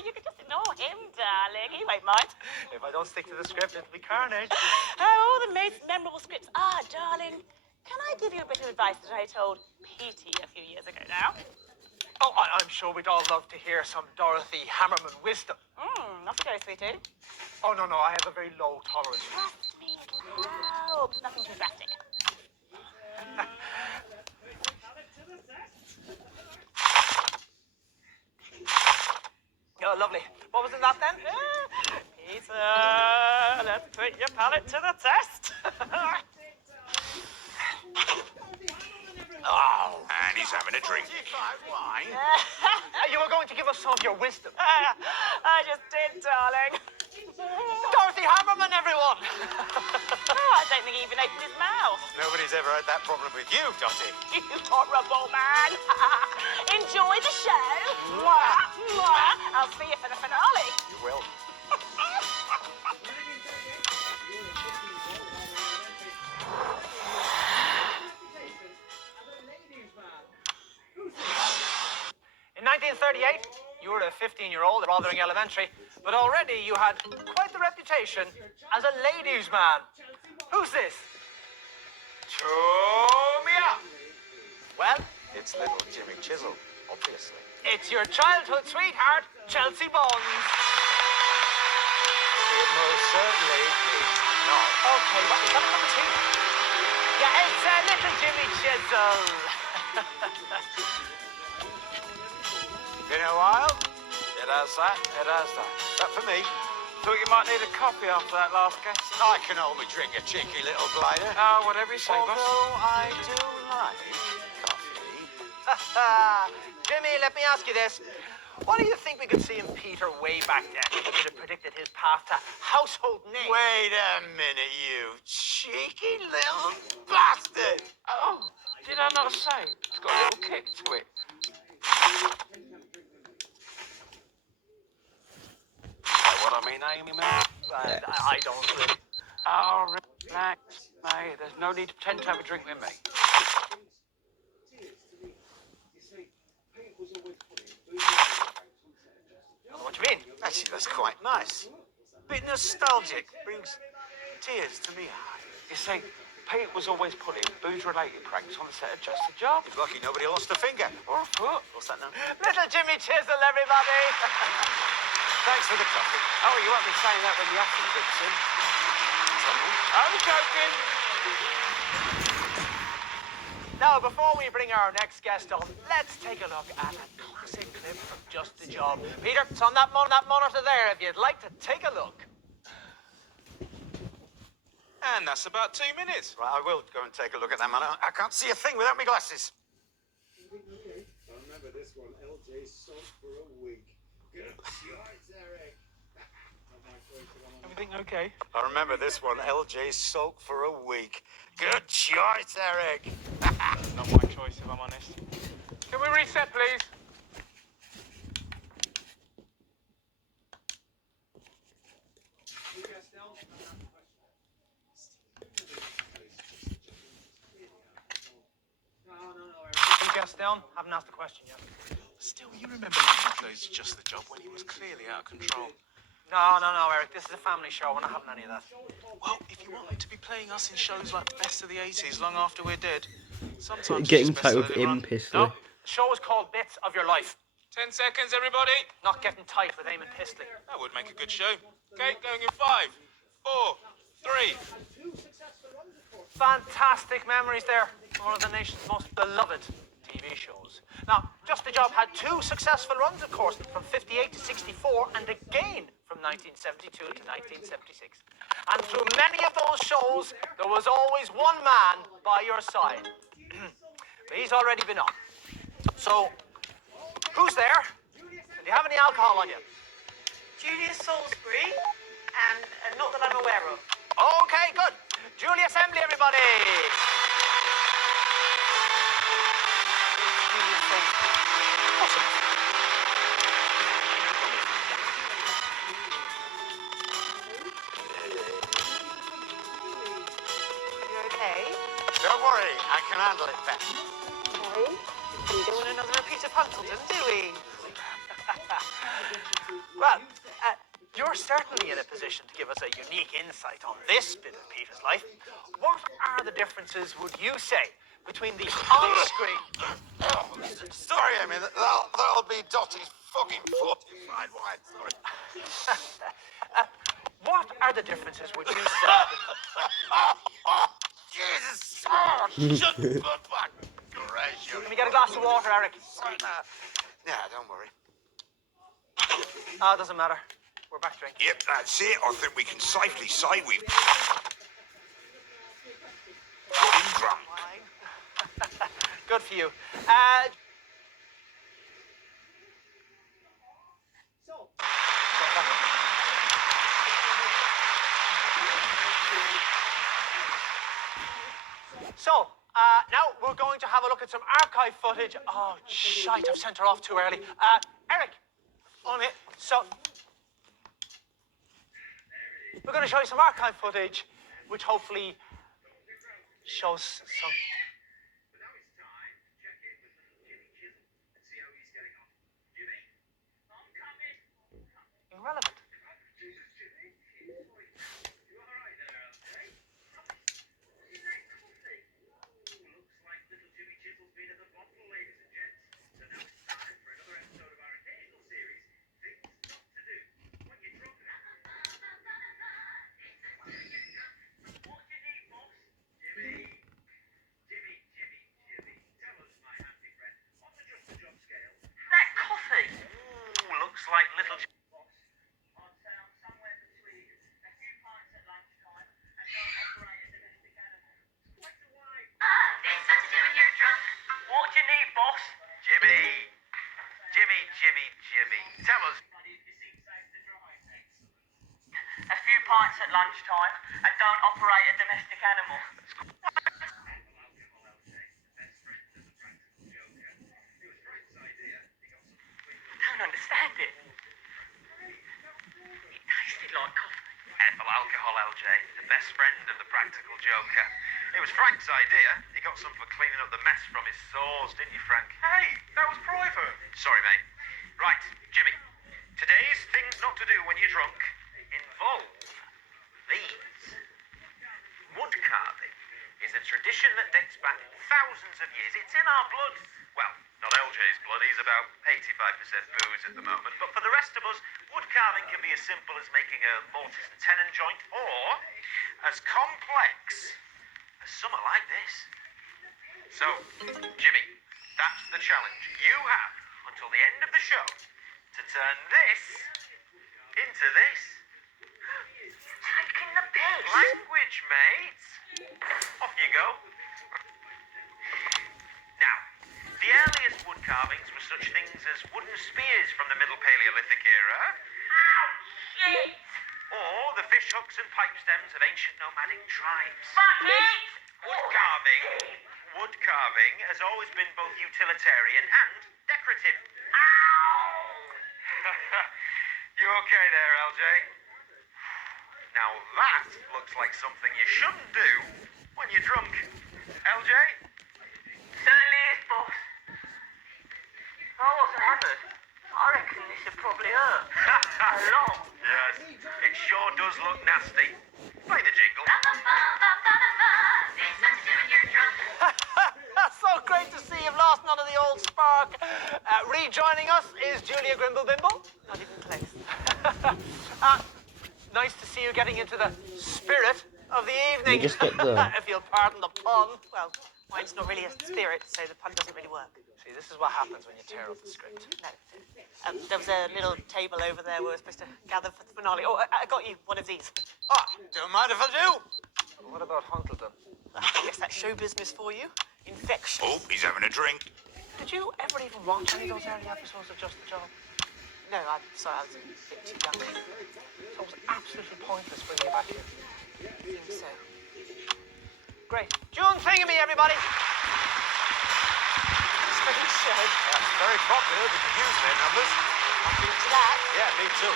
You could just ignore him, darling. He won't mind. If I don't stick to the script, it'll be carnage. Oh, the most memorable scripts are, darling. Can I give you a bit of advice that I told Petey a few years ago now? Oh, I'm sure we'd all love to hear some Dorothy Hammerman wisdom. Off you go, sweetie. Oh, no, I have a very low tolerance. Trust me, it'll help. Nothing too drastic. Oh, lovely. What was in that then? Peter, let's put your palate to the test. Oh, and he's having a drink. Wine? You were going to give us some of your wisdom. I just did, darling. Dorothy Hammerman, everyone! I don't think he even opened his mouth. Nobody's ever had that problem with you, Dottie. You horrible man. Enjoy the show. Mwah, mwah. I'll see you for the finale. You will. In 1938, you were a 15-year-old at Rotherham Elementary, but already you had quite the reputation as a ladies' man. Who's this? Chew me up. Well, It's little Jimmy Chisel, obviously. it's your childhood sweetheart, Chelsea Bones. It most certainly is not. Okay, what, is that a cup of tea? Yeah, it's little Jimmy Chisel. Been a while? It has that, it has that. That for me. Thought you might need a copy after that last guest. I can only drink a cheeky little blighter. Oh, whatever you say, boss. Although I do like coffee. Jimmy, let me ask you this. What do you think we could see in Peter way back then if we could have predicted his path to household name? Wait a minute, you cheeky little bastard! Oh, did I not say? It's got a little kick to it. Know what I mean, Eamon? I don't really. Oh, relax, mate. There's no need to pretend to have a drink with me. What do you mean? Actually, that's quite nice. Bit nostalgic. Brings tears to me eye. You see, Pete was always pulling booze-related pranks on the set of Just a Job. He's lucky nobody lost a finger. Or a foot. What's that now? Little Jimmy Chisel, everybody. Thanks for the coffee. Oh, you won't be saying that when the acid kicks in. I'm joking. Now, before we bring our next guest on, let's take a look at a classic clip from Just a Job. Peter, it's on that monitor there if you'd like to take a look. And that's about 2 minutes. Right, I will go and take a look at that, man. I can't see a thing without my glasses. I remember this one, LJ sold for a week. Good choice, Eric. Everything okay? I remember this one, LJ sulk for a week. Good choice, Eric. Not my choice, if I'm honest. Can we reset, please? Put your guest down. Haven't asked a question yet. Still, you remember Lincoln plays Just the Job when he was clearly out of control. No, Eric. This is a family show. We're not having any of that. Well, if you want him to be playing us in shows like Best of the 80s long after we're dead, sometimes Getting it's just best tight to with let it run. him, Pistol. No, the show is called Bits of Your Life. 10 seconds, everybody. Not getting tight with Eamon Pistley. That would make a good show. Okay, going in 5, 4, 3. Fantastic memories there. One of the nation's most beloved TV shows. Now, Just the Job had 2 successful runs, of course, from 58 to 64, and again from 1972 to 1976. And through many of those shows, there was always one man by your side. But he's already been on. So, who's there? And do you have any alcohol on you? Julia Salisbury, and not that I'm aware of. Okay, good. Julia Assembly, everybody. Julia Salisbury. Awesome. You okay? Don't worry, I can handle it, Beth. Okay. We don't want another repeat of Huntleton, do we? Well, you're certainly in a position to give us a unique insight on this bit of Peter's life. What are the differences, would you say, between the on-screen... Sorry, Amy, that'll be Dottie's fucking fortified wine, sorry. What are the differences, would you say... Jesus! Oh, shut the fuck! Gracious. Let me get a glass of water, Eric. Yeah, don't worry. Doesn't matter. We're back drinking. Yep, that's it. I think we can safely say we've been drunk. Good for you. So, now we're going to have a look at some archive footage. Oh, shite, I've sent her off too early. Eric, on it. So, we're going to show you some archive footage, which hopefully shows some... Irrelevant. That coffee. Ooh, looks like little... What do you need, boss? Jimmy. Jimmy. Tell us. A few pints at lunchtime and don't operate a domestic animal. Don't understand it. It tasted like coffee. Ethyl alcohol, LJ, the best friend of the practical joker. It was Frank's idea. He got some for cleaning up the mess from his sores, didn't you, Frank? Hey, that was private. Sorry, mate. Right, Jimmy. Today's things not to do when you're drunk involve these. Wood carving is a tradition that dates back thousands of years. It's in our blood. Well, not LJ's blood. He's about 85% booze at the moment. But for the rest of us, wood carving can be as simple as making a mortise and tenon joint, or as complex as something like this. So, Jimmy, that's the challenge. You have until the end of the show to turn this into this. Taking the piss. Language, mate. Off you go. Now, the earliest wood carvings were such things as wooden spears from the Middle Paleolithic era. Ow, shit. Or the fish hooks and pipe stems of ancient nomadic tribes. Fuck it. Wood carving has always been both utilitarian and decorative. Ow. You okay there, LJ? Now that looks like something you shouldn't do when you're drunk. LJ? Certainly is, boss. If I wasn't hammered, I reckon this would probably hurt. A lot. Yes, it sure does look nasty. Play the jingle. That's so great to see you've lost none of the old spark. Rejoining us is Julia Grimble-Bimble. Not even close. Nice to see you getting into the spirit of the evening. You just get the... If you'll pardon the pun. Well, Mine's not really a spirit, so the pun doesn't really work. See, this is what happens when you tear up the script. No. There was a little table over there where we're supposed to gather for the finale. Oh, I got you one of these. Ah, don't mind if I do. What about Huntleton? Yes, that's show business for you. Infectious. Oh, he's having a drink. Did you ever even watch any of those early episodes of Just the Job? No, I'm sorry, I was a bit too young. So it was absolutely pointless bringing you back here. I think so. Great. June Thingamy, everybody! Strange show. That's very popular. We could use their numbers. I'm into that. Yeah, me too.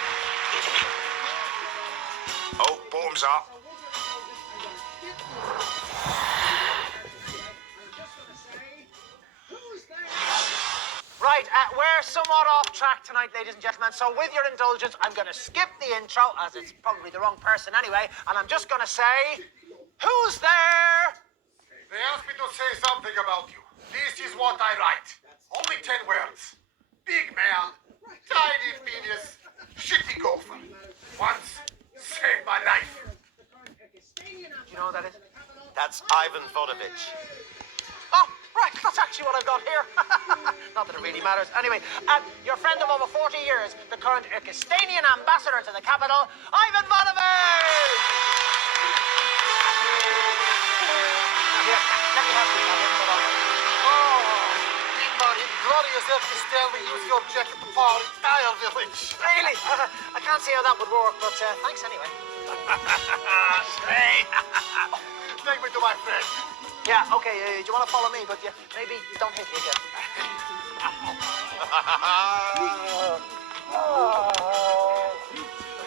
Oh, bottoms up. Right, we're somewhat off track tonight, ladies and gentlemen, so with your indulgence, I'm going to skip the intro, as it's probably the wrong person anyway, and I'm just going to say, who's there? They asked me to say something about you. This is what I write. Only 10 words. Big man, tiny penis, shitty golfer. Once saved my life. Do you know what that is? That's Ivan Vodovich. Oh, right, that's actually what I've got here. Not that it really matters. Anyway, your friend of over 40 years, the current Irkistanian ambassador to the capital, Ivan Vodovich! Here, let me have this, Ivan. Hold on. Eamon, in glorious Irkistan, we use your jacket to power entire village. Really? I can't see how that would work, but thanks anyway. Say. Take me to my friend. Yeah, okay, do you want to follow me, but maybe don't hit me again.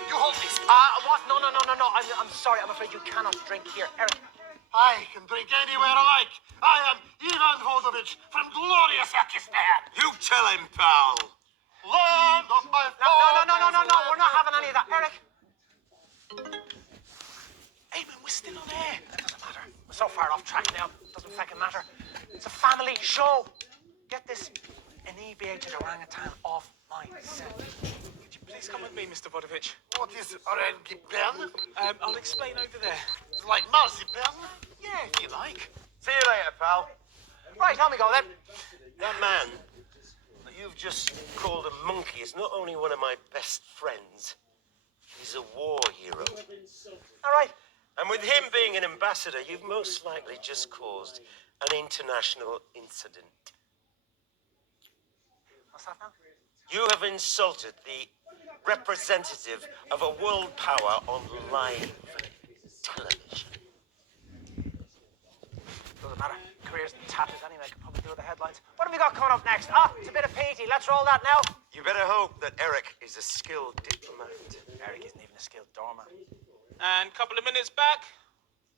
You hold this. What? No. I'm sorry, I'm afraid you cannot drink here. Eric. I can drink anywhere I like. I am Ivan Vodovich from glorious Irkistan. You tell him, pal. Land of my No, we're not having any of that. Eric. Eamon, we're still on air. It doesn't matter. We're so far off track now. It doesn't fucking matter. It's a family show. Get this inebriated orangutan off my set. Could you please come with me, Mr. Vodovich? What is orangutan? I'll explain over there. It's like marzipan. Yeah, if you like. See you later, pal. Right, on we go then. That man that you've just called a monkey is not only one of my best friends, he's a war hero. All right. And with him being an ambassador, you've most likely just caused an international incident. What's that now? You have insulted the representative of a world power on live television. Doesn't matter. Career's tattered anyway. Could probably do the headlines. What have we got coming up next? It's a bit of Petey. Let's roll that now. You better hope that Eric is a skilled diplomat. Eric isn't even a skilled doorman. And a couple of minutes back,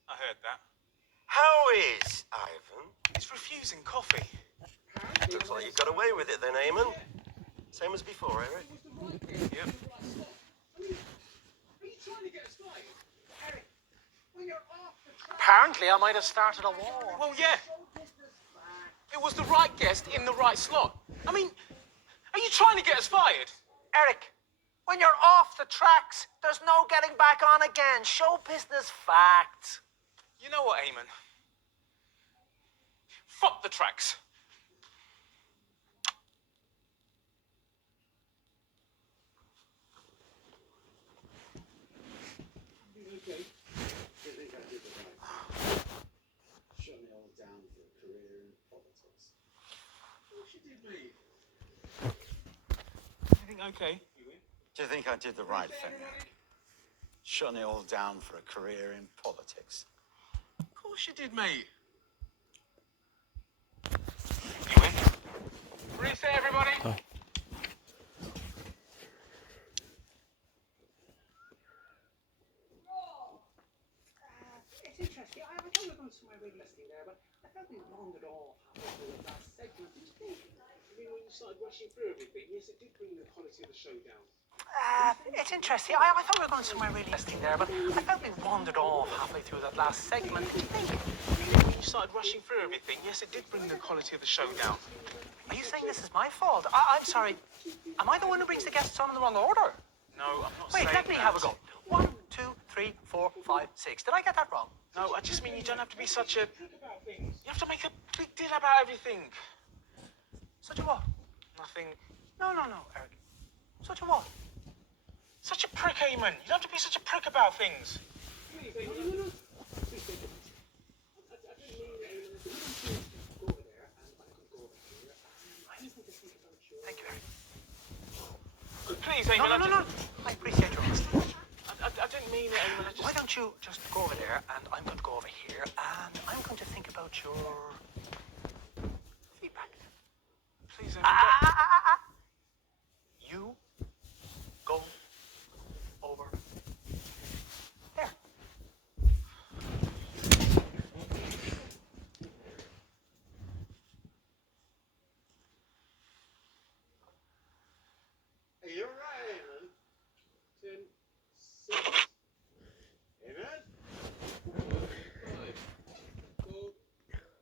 I heard that. How is Ivan? He's refusing coffee. Looks like you got away with it then, Eamon. Same as before, Eric. Yep. Apparently, I might have started a war. Well, yeah. It was the right guest in the right slot. I mean, are you trying to get us fired? Eric, when you're off the tracks, there's no getting back on again. Show business facts. You know what, Eamon? Fuck the tracks. Okay. I think I did the right thing. Shut me all down for a career in politics. Well, she did me. You think okay? Do you think I did the right thing, Eric? Shutting it all down for a career in politics. Of course you did, mate. You win. Reset, everybody. It's interesting. I thought we were going somewhere really interesting there, but I felt we wandered off halfway through the last segment. Did you think? I mean, when you started rushing through everything, yes, it did bring the quality of the show down. It's interesting. I thought we were going somewhere really interesting there, but I felt we wandered off halfway through that last segment. Did you think? When you started rushing through everything, yes, it did bring the quality of the show down. Are you saying this is my fault? I'm sorry. Am I the one who brings the guests on in the wrong order? No, I'm not Wait, saying let me that. have a go. 1, 2, 3, 4, 5, 6. Did I get that wrong? No, I just mean you don't have to be such a... Think about things. You have to make a big deal about everything. Such a what? Nothing. No, Eric. Such a what? Such a prick, Eamon. You don't have to be such a prick about things. Please, Eamon, please take it. I didn't mean it, Eamon. Go over there, and I could go over here. I just need to think about you. Thank you, Eric. Please, Eamon. No. I appreciate your honesty. I didn't mean it, Eamon. Why don't you just go over there, and I'm going to go over here, and I'm going to think about your feedback. Please, Eamon. You go over there. Hey, you're right, Eamon. 10, 6. Eamon? 5, 4,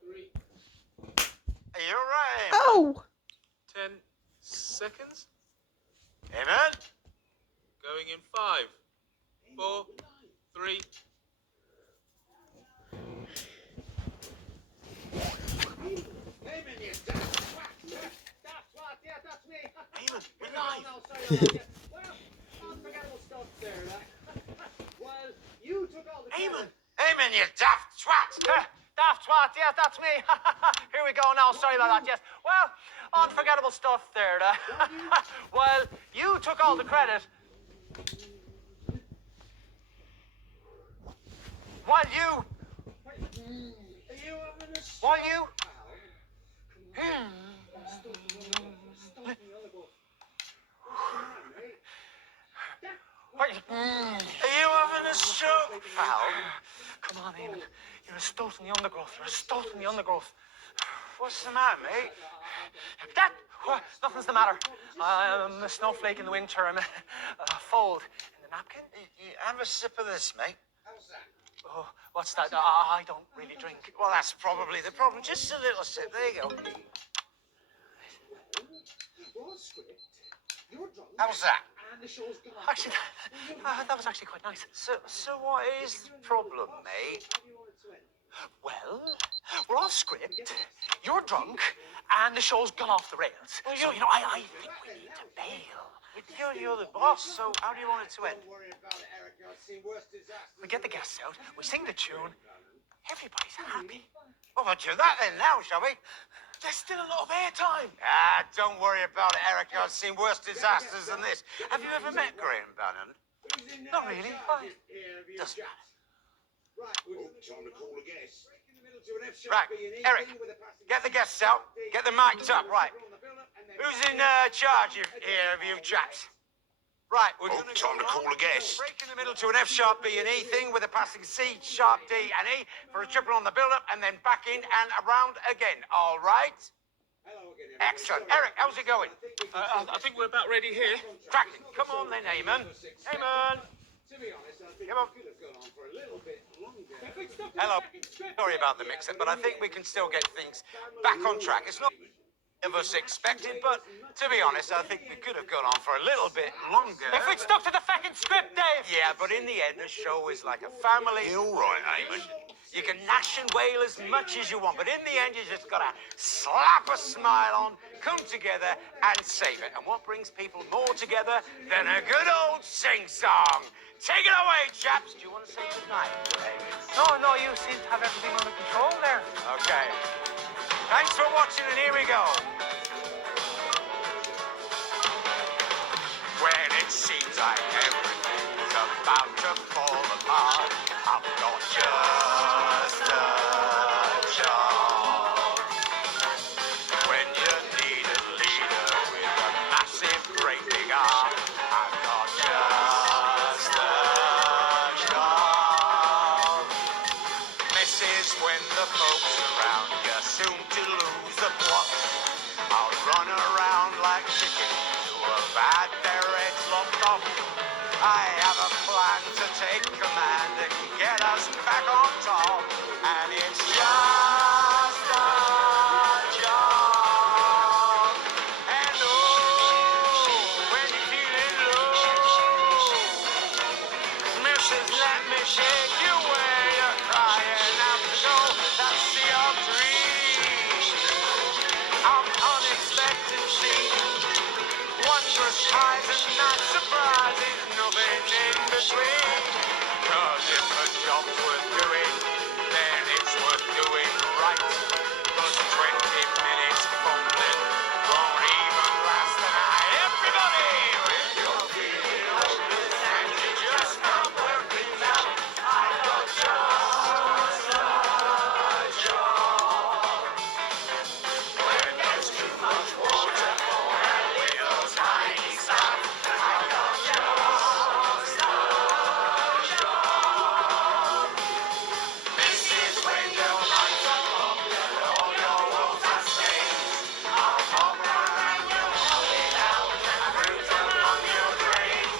3. Hey, you're right. Oh! 10 seconds. Eamon? Going in 5, 4, 3. Eamon, you daft twat. Daft twat, yeah, that's me. Eamon, we're live. No, sorry about that. Well, unforgettable stuff there. Well, you took all the Eamon! Eamon, you daft twat. Daft twat, yeah, that's me. Here we go now. Sorry about that, yes. Well, unforgettable stuff there. Well, you took all the credit. While you... Are you having a stroke, pal? Come on, Eamon. You're a stoat in the undergrowth. You're a stoat in the undergrowth. What's the matter, mate? Nothing's the matter. I'm a snowflake in the winter. I'm a fold in the napkin. Have a sip of this, mate. Oh, what's that? I don't really drink. Well, that's probably the problem. Just a little sip. There you go. How's that? Actually, that was actually quite nice. So what is the problem, mate? Well, we're off script, you're drunk, and the show's gone off the rails. Well, so, I think we need to bail. You're the boss, so how do you want it to end? We get the guests out, we sing the tune, everybody's happy. Well, we'll do that then now, shall we? There's still a lot of airtime. Don't worry about it, Eric. I've seen worse disasters than this. Have you ever met Graham Bannon? Not really. Doesn't matter. Time to call a guest. Right, Eric, get the guests out. Get them mic'd up, right. Who's in charge here of you chaps? Right, we're going to time to call a guest. Break in the middle to an F sharp B and E thing with a passing C sharp D and E for a triple on the build-up and then back in and around again. All right? Excellent. Eric, how's it going? I think we're about ready here. Cracking. Come on then, Eamon. Eamon. Come on. Hello. Sorry about the mix-up, but I think we can still get things back on track. It's not of us expected, but to be honest, I think we could have gone on for a little bit longer. If we'd stuck to the fucking script, Dave! Yeah, but in the end, the show is like a family. You're all right, Eamon. You can gnash and wail as much as you want, but in the end, you just gotta slap a smile on, come together, and save it. And what brings people more together than a good old sing-song? Take it away, chaps. Do you want to say goodnight? No, you seem to have everything under control there. Okay. Thanks for watching, and here we go. When it seems like everything's about to fall apart, I've got just a job. When you need a leader with a massive, great big arm, I've got just a job. This is when the folks around you soon to lose the plot. I'll run around like chickens who have had their heads lopped off. I have a plan to take command and get us back on top. And it's just a job. And oh, when you're feeling low, missus, let me take you where you're crying out to go. That's the dream. seriously. Cause if a job's worth doing, then it's worth doing right. Cause 20 minutes fumbling won't even last the night. Everybody, when you're feeling hopeless and you just can't work things out, I got just a job. When there's too much water for a little tiny sap, I got just a job. This is when your lights are up and all your walls are stained. I'll pop around your hollowed out and bruise along your drains.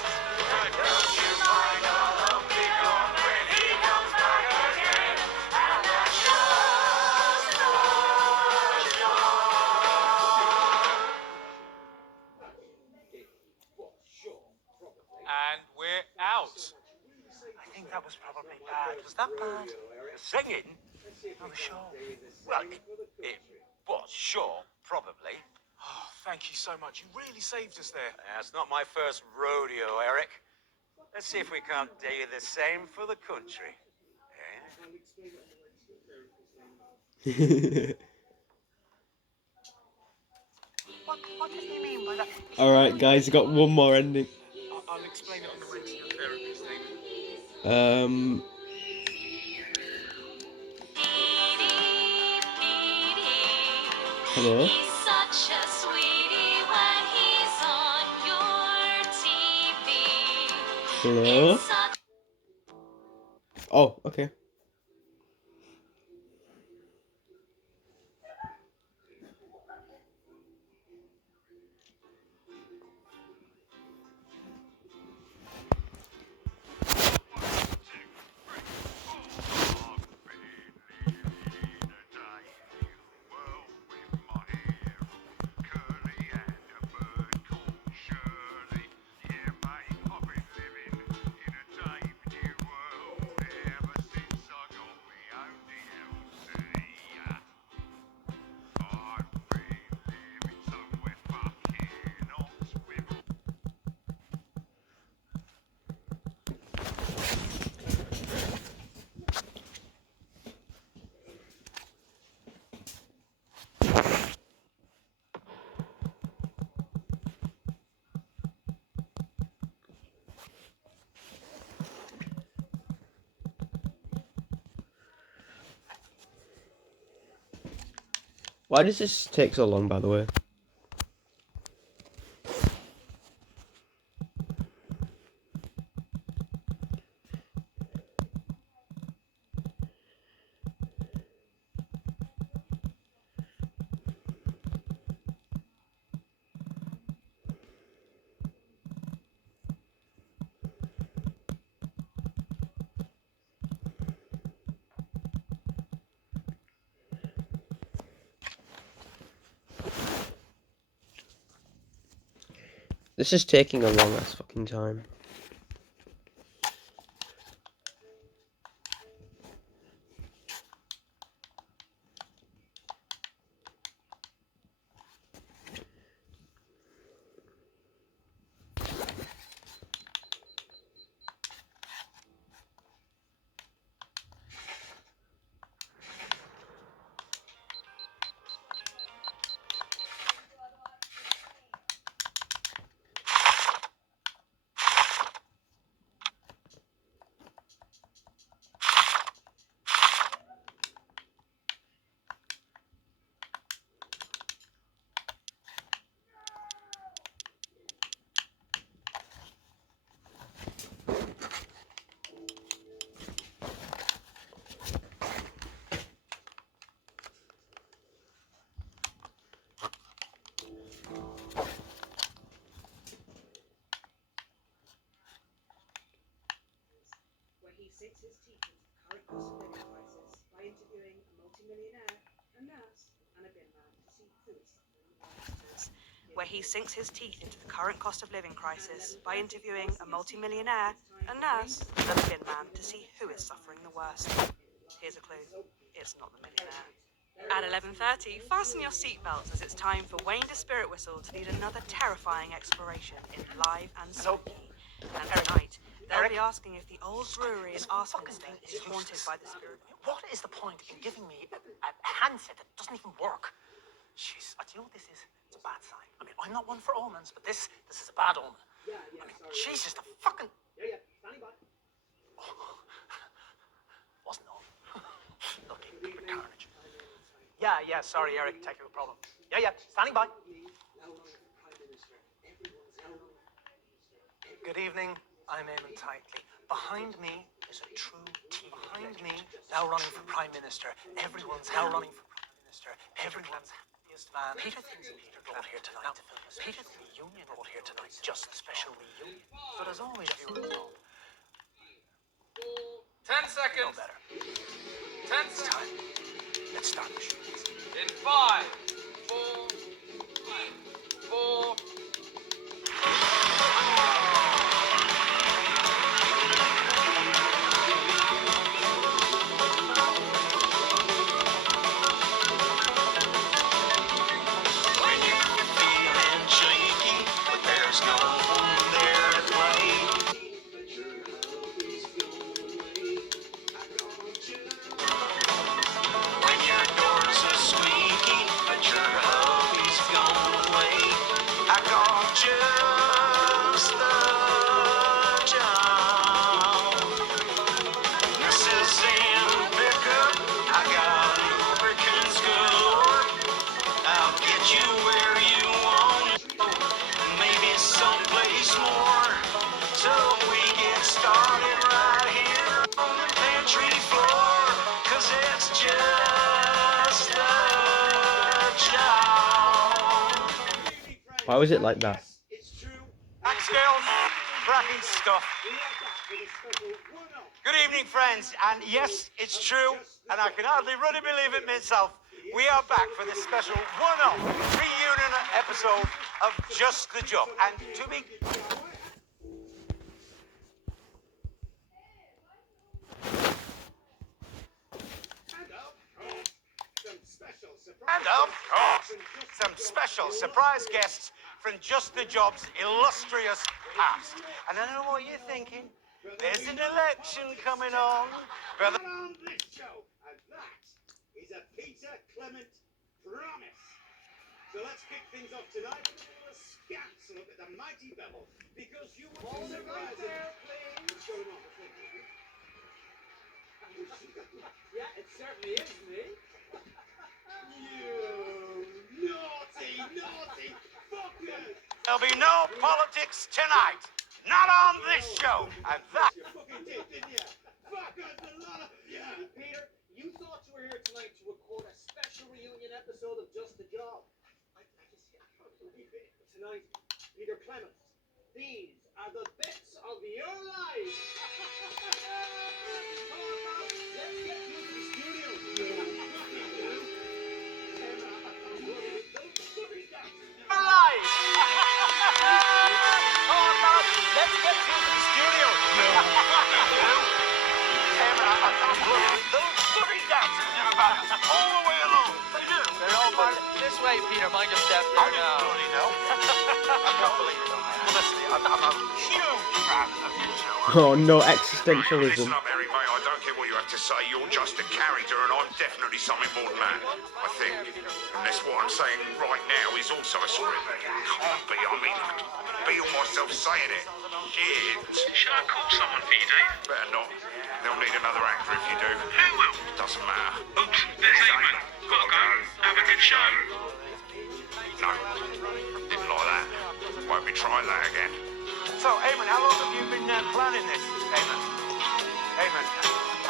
But don't you mind a lumpy gun when he comes back again? And that's just a And we're out. I think that was probably bad. Was that bad? The singing? No, the show. Well, it was, sure, probably. Oh, thank you so much. You really saved us there. That's not my first rodeo, Eric. Let's see if we can't do the same for the country. What does he mean by that? Alright, guys, got one more ending. I'll explain it on the way to your therapist, Eamon. Hello? He's such a sweetie when he's on your TV. Hello? It's such Oh, okay. Why does this take so long, by the way? This is taking a long ass fucking time. Where he sinks his teeth into the current cost of living crisis by interviewing a multimillionaire, a nurse, and a bin man to see who is suffering the worst. Where he sinks his teeth into the current cost of living crisis by interviewing a multimillionaire, a nurse, and a bin man to see who is suffering the worst. Here's a clue. It's not the millionaire. At 11:30, fasten your seatbelts as it's time for Wayne the Spirit Whistle to lead another terrifying exploration in live and spooky. And tonight, They'll be asking if the old brewery in Arsenal Estate is haunted by the spirit. What is the point in giving me a handset that doesn't even work? Jeez, do you know what this is? It's a bad sign. I mean, I'm not one for omens, but this is a bad omen. I mean, Jesus, the fucking... Standing by. Wasn't on. Lucky, the carnage. Yeah, sorry, Eric, technical problem. Yeah, standing by. Good evening, I'm Eamon Tightly. Behind me is a true team. Behind me, now running for Prime Minister. Everyone's now running for Prime Minister. Everyone's happiest man. Peter brought here tonight to film this. Peter the reunion brought here tonight. Just a special reunion. But as always, viewers know. 10 seconds. No better. 10 seconds. Let's start the shoot. In 5, 4, 3, 4. When you're feeling shaky, but there's no one there to play. When your doors are squeaky, but your hubby's gone away. I got just the job. Mrs. in pickup, I got lubricants galore. I'll get you where you want to go, maybe someplace more. So we get started right here on the pantry floor, 'cause it's just the job. Why was it like that? Thanks, girls. Cracking stuff. Good evening, friends. And yes, it's true, and I can hardly really believe it myself. We are back for this special one-off reunion episode of Just the Job. And to be... And of course, some special surprise guests from Just the Job's illustrious past. And I know what you're thinking. There's an election coming on. But On this show, and that is a Peter Clement promise. So let's kick things off tonight with a little scants look at the mighty Bevel, because you will be surprised. What's going on? Yeah, it certainly is me. You naughty fuckers! there'll be no politics tonight. Not on this show. And that... You fucking did, didn't you? Fuckers, a lot of you. Peter, you thought you were here tonight to record a special reunion episode of Just the Job. I just can't believe it. Tonight, Peter Clement, these are the bits of your life. Come on, now, let's get you to the studio. Alive! Come on, now, let's get you to the studio. I can't believe it. Those bloody dancers never back all the way along. They do. They're all part of... This way, Peter. Mind your step I there didn't now. bloody know. I can't believe it. Honestly, I'm a huge fan of you two. Oh no, Listen existentialism. up, Harry, mate. I don't care what you have to say. You're just a character, and I'm definitely something more than that. I think. Unless what I'm saying right now is also a script. Can't be. I mean, I feel myself saying it. Shit. Should I call someone for you, Dave? Better not. They'll need another actor if you do. Who will? Doesn't matter. Oops, there's Eamon. Gotta go. Have a good show. No. Didn't like that. Won't be trying that again. So, Eamon, how long have you been planning this? Eamon?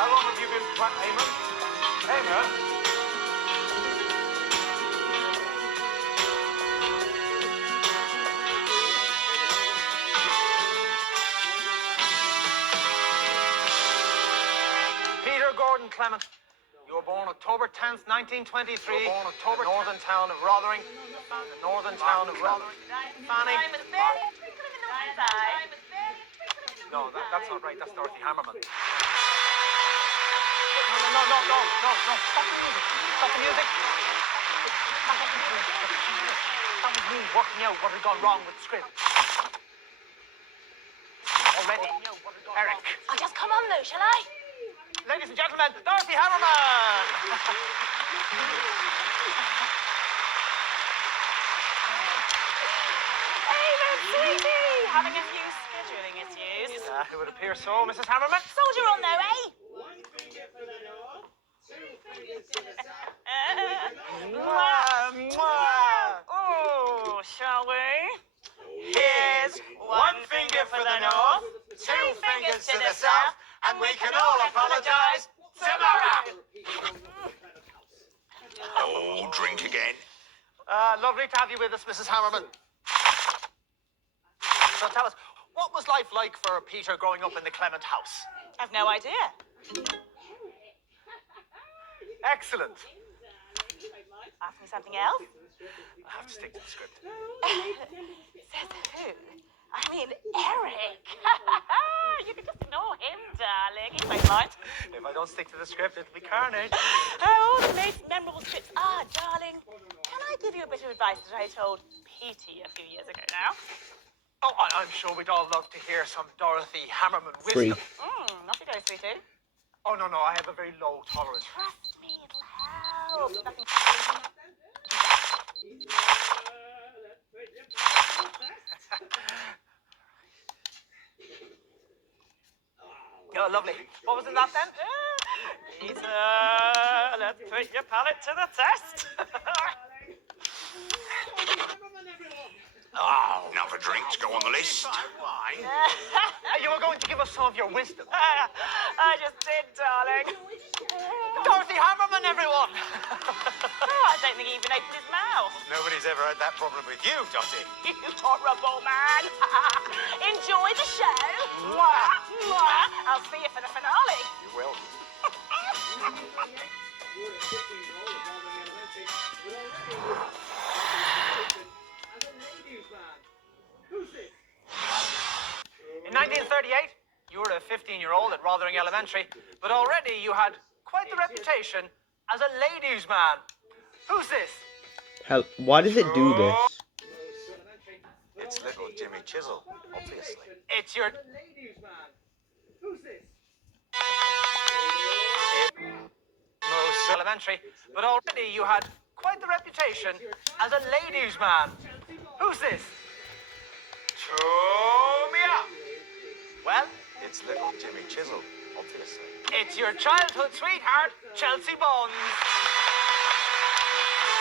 How long have you been planning... Eamon? Peter Gordon Clement. You were born October 10th, 1923. You were born October northern town of Rothering. The northern town of Rothering. Fanny. No, that's not right. That's Dorothy Hammerman. No. Stop the music. Stop the music. That was me working out what had gone wrong with the script. All lady. Eric. I'll just come on, though, shall I? Ladies and gentlemen, Dorothy Hammerman! Eamon, sweetie! Having a few scheduling issues. It would appear so, Mrs. Hammerman. Soldier on, though, eh? Oh, shall we? Here's one finger for the north, two fingers to the south, and we can all apologize tomorrow. Oh, drink again. Lovely to have you with us, Mrs. Hammerman. So tell us, what was life like for Peter growing up in the Clement house? I've no idea. Excellent. Ask me something else? I have to stick to the script. Says who? I mean, Eric. You can just ignore him, darling. He won't mind. If I don't stick to the script, it'll be carnage. Oh, the most memorable scripts are, darling. Can I give you a bit of advice that I told Petey a few years ago now? Oh, I'm sure we'd all love to hear some Dorothy Hammerman Free. wisdom. Off you go, sweetie. Oh, no, I have a very low tolerance. Trust me, it'll help. Nothing. Oh, lovely. What was in that then? Peter, let's put your palate to the test. Oh, another drink to go on the list. You were going to give us some of your wisdom. I just did, darling. Dorothy Hammerman, everyone! I don't think he even opened his mouth. Nobody's ever had that problem with you, Dottie. You horrible man. Enjoy the show. Mwah, mwah. I'll see you for the finale. You will. In 1938, you were a 15-year-old at Rothering Elementary, but already you had quite the reputation as a ladies' man. Who's this? Hell, why does it do this? It's little Jimmy Chisel, obviously. It's your... Most elementary, but already you had quite the reputation as a ladies' man. Who's this? Tomia! Well, It's little Jimmy Chisel, obviously. it's your childhood sweetheart, Chelsea Bones.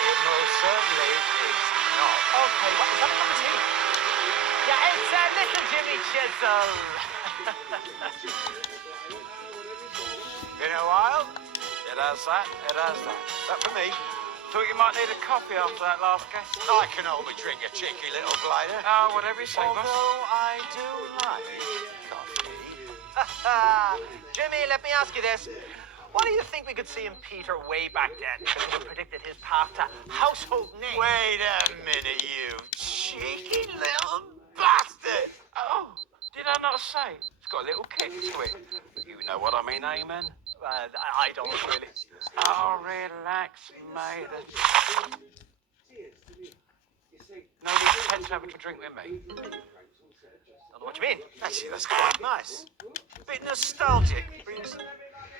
It most certainly is not. Okay, what was that from the tea? Yeah, it's little Jimmy Chisel. Been a while? It has that, it has that. That for me? Thought you might need a copy after that last guest. I can only drink a cheeky little glider. Oh, whatever you say, boss. Although I do like coffee. Jimmy, let me ask you this. What do you think we could see in Peter way back then? Who predicted his path to household name? Wait a minute, you cheeky little bastard! Oh, did I not say? It's got a little kick to it. You know what I mean, Eamon? I don't really. Oh, relax, mate. Nobody tends to have a drink with me. Don't know what you mean. Actually, that's quite nice. A bit nostalgic. Brings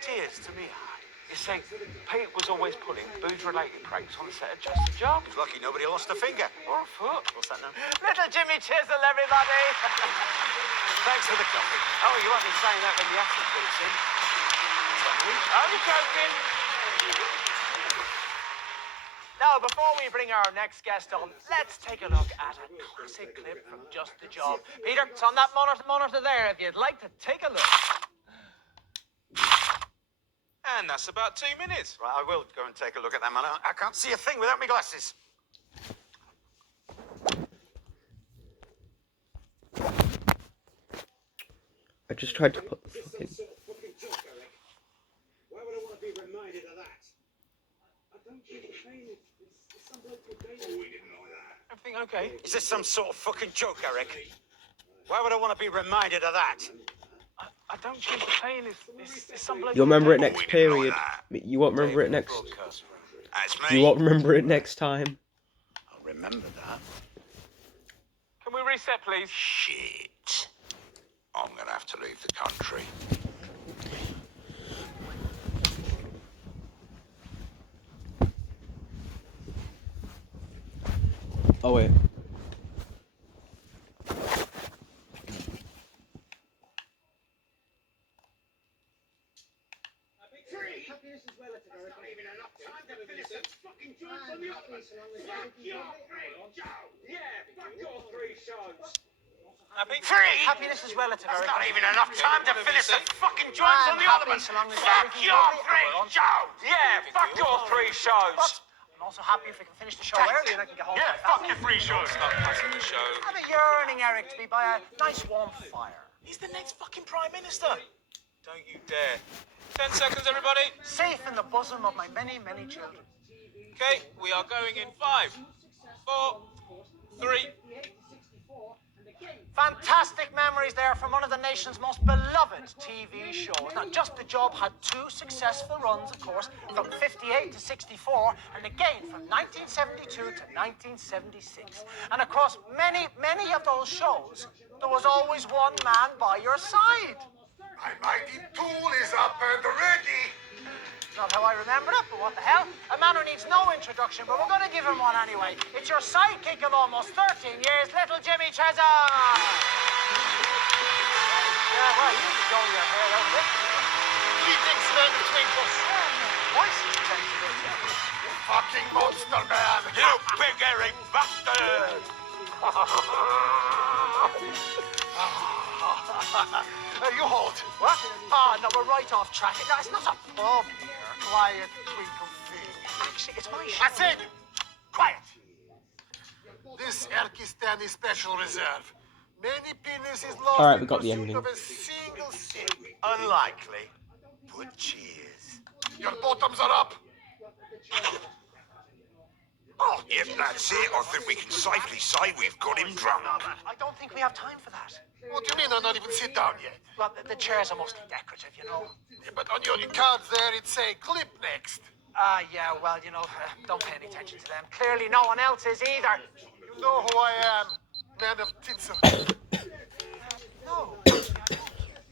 tears to me eye. You see, Pete was always pulling booze-related pranks on the set of Just a Job. He's lucky nobody lost a finger. Or a foot. What's that now? Little Jimmy Chisel, everybody. Thanks for the coffee. Oh, you won't be saying that when the acid kicks in. Only joking. Now, before we bring our next guest on, let's take a look at a classic clip from Just a Job. Peter, it's on that monitor there if you'd like to take a look. And that's about 2 minutes. Right, I will go and take a look at that, man. I can't see a thing without my glasses. I just tried to put the fucking... Why would I want to be reminded of that? I don't feel the pain. It's some bloke called David. We didn't know that. Everything okay? Is this some sort of fucking joke, Eric? Why would I want to be reminded of that? I don't choose the pain. It's some bloke. You'll remember it next period. You won't remember it next... That's me. You won't remember it next time. I'll remember that. Can we reset, please? Shit. I'm gonna have to leave the country. Oh wait. Happiness is relative, Eric. Not even enough time to finish some fucking joint from the office. Fuck your three shows. Yeah, fuck your three shows. Three! Happiness is relative, That's Eric. not even enough time to finish some fucking joints I'm on the other happy one. so long as Fuck everything's your lovely and three we're on. shows. Yeah, fuck your three shows. But I'm also happy if we can finish the show early and I can get home to Yeah, my fuck family. your three shows. Start passing the show. I'm a yearning, Eric, to be by a nice warm fire. He's the next fucking Prime Minister. Don't you dare. 10 seconds, everybody. Safe in the bosom of my many, many children. Okay, we are going in 5, 4, 3. Fantastic memories there from one of the nation's most beloved TV shows. Now, Just the Job had 2 successful runs, of course, from 58 to 64, and again from 1972 to 1976. And across many, many of those shows, there was always one man by your side. My mighty tool is up and ready. Not how I remember it, but what the hell? A man who needs no introduction, but we're going to give him one anyway. It's your sidekick of almost 13 years, little Jimmy Chazza. Yeah, well, you can go your hair out of it. He thinks men between us. Voice is sensible, too. Fucking monster man. You big hairy bastard. You hold. What? Ah, no, we're right off track. No, it's not a pub here. Quiet, twinkle thing. Actually, it's my show. I said, quiet. This Erkistani Special Reserve. Many penises lost Alright, we in got the pursuit ending. of a single sip. Unlikely. But cheers. Your bottoms are up. Oh, yep, that's it. I think we can safely say we've got him drunk. I don't think we have time for that. What do you mean I not even sit down yet? Well, the chairs are mostly decorative, you know. Yeah, but on your cards there, it say clip next. Yeah, well, you know, don't pay any attention to them. Clearly no one else is either. You know who I am, man of tinsel. No.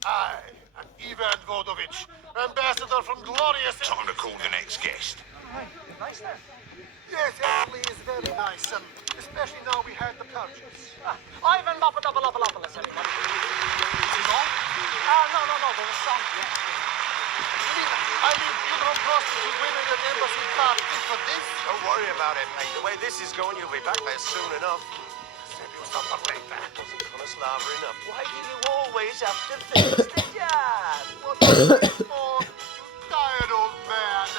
I am Ivan Vodovich, ambassador from glorious... Time to call the next guest. Right, nice there. Yes, actually, it's very nice, especially now we had the purchase. Ivan Papadopoulos, everybody. Is it on? No, there's a song. I mean, you don't prostitute women in embassy party for this? Don't worry about it, mate. The way this is going, you'll be back there soon enough. Send you something later. Wasn't Konoslava enough. Why do you always have to finish the job? What are you for, you tired old man?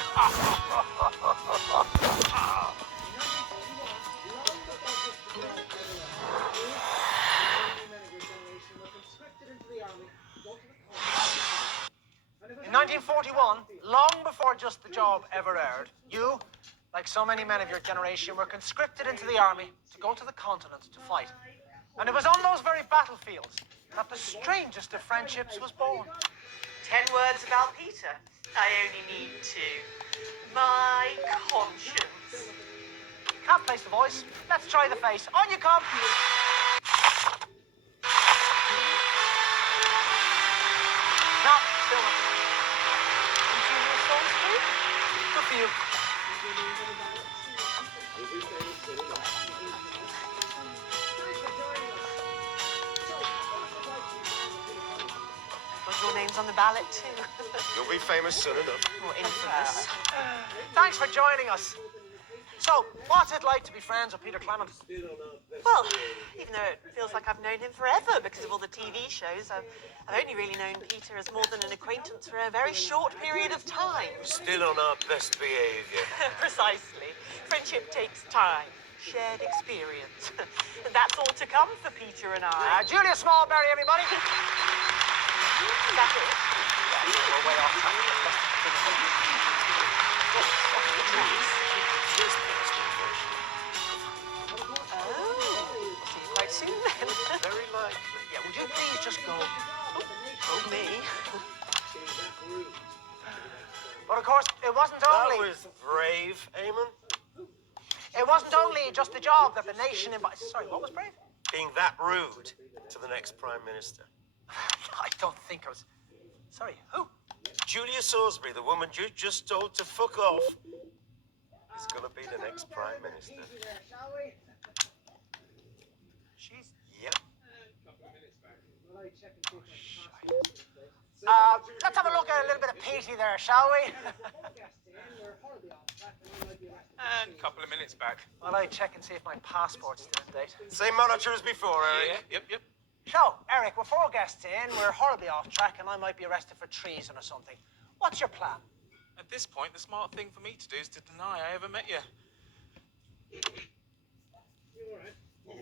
In 1941, long before Just the Job ever aired, you, like so many men of your generation, were conscripted into the army to go to the continent to fight. And it was on those very battlefields that the strangest of friendships was born. 10 words about Peter. I only need 2. My conscience. Can't place the voice. Let's try the face. On you come. No, still not. Ingenious souls, please. Good for you. But your name's on the ballot too. You'll be famous soon enough. Or infamous. Thanks for joining us. So, what's it like to be friends with Peter Clement? Well, even though it feels like I've known him forever because of all the TV shows, I've only really known Peter as more than an acquaintance for a very short period of time. Still on our best behavior. Precisely. Friendship takes time, shared experience. And that's all to come for Peter and I. Julia Smallberry, everybody. Is that it? We're way off track. What's the tracks? Oh, we'll see you quite soon then. Very likely. Yeah, would you please just go? Oh, me. But of course, it wasn't That only... was brave, Eamon. It wasn't only Just the Job that the nation... Sorry, what was brave? Being that rude to the next Prime Minister. I don't think I was... Sorry, who? Julia Salisbury, the woman you just told to fuck off, is gonna be the next Prime Minister. She's... Yep. Let's have a look at a little bit of Petey there, shall we? And a couple of minutes back. While I check and see if my passport's still in date. Same monitor as before, Eric. Yep. So, Eric, we're 4 guests in, we're horribly off track, and I might be arrested for treason or something. What's your plan? At this point, the smart thing for me to do is to deny I ever met you. Oh,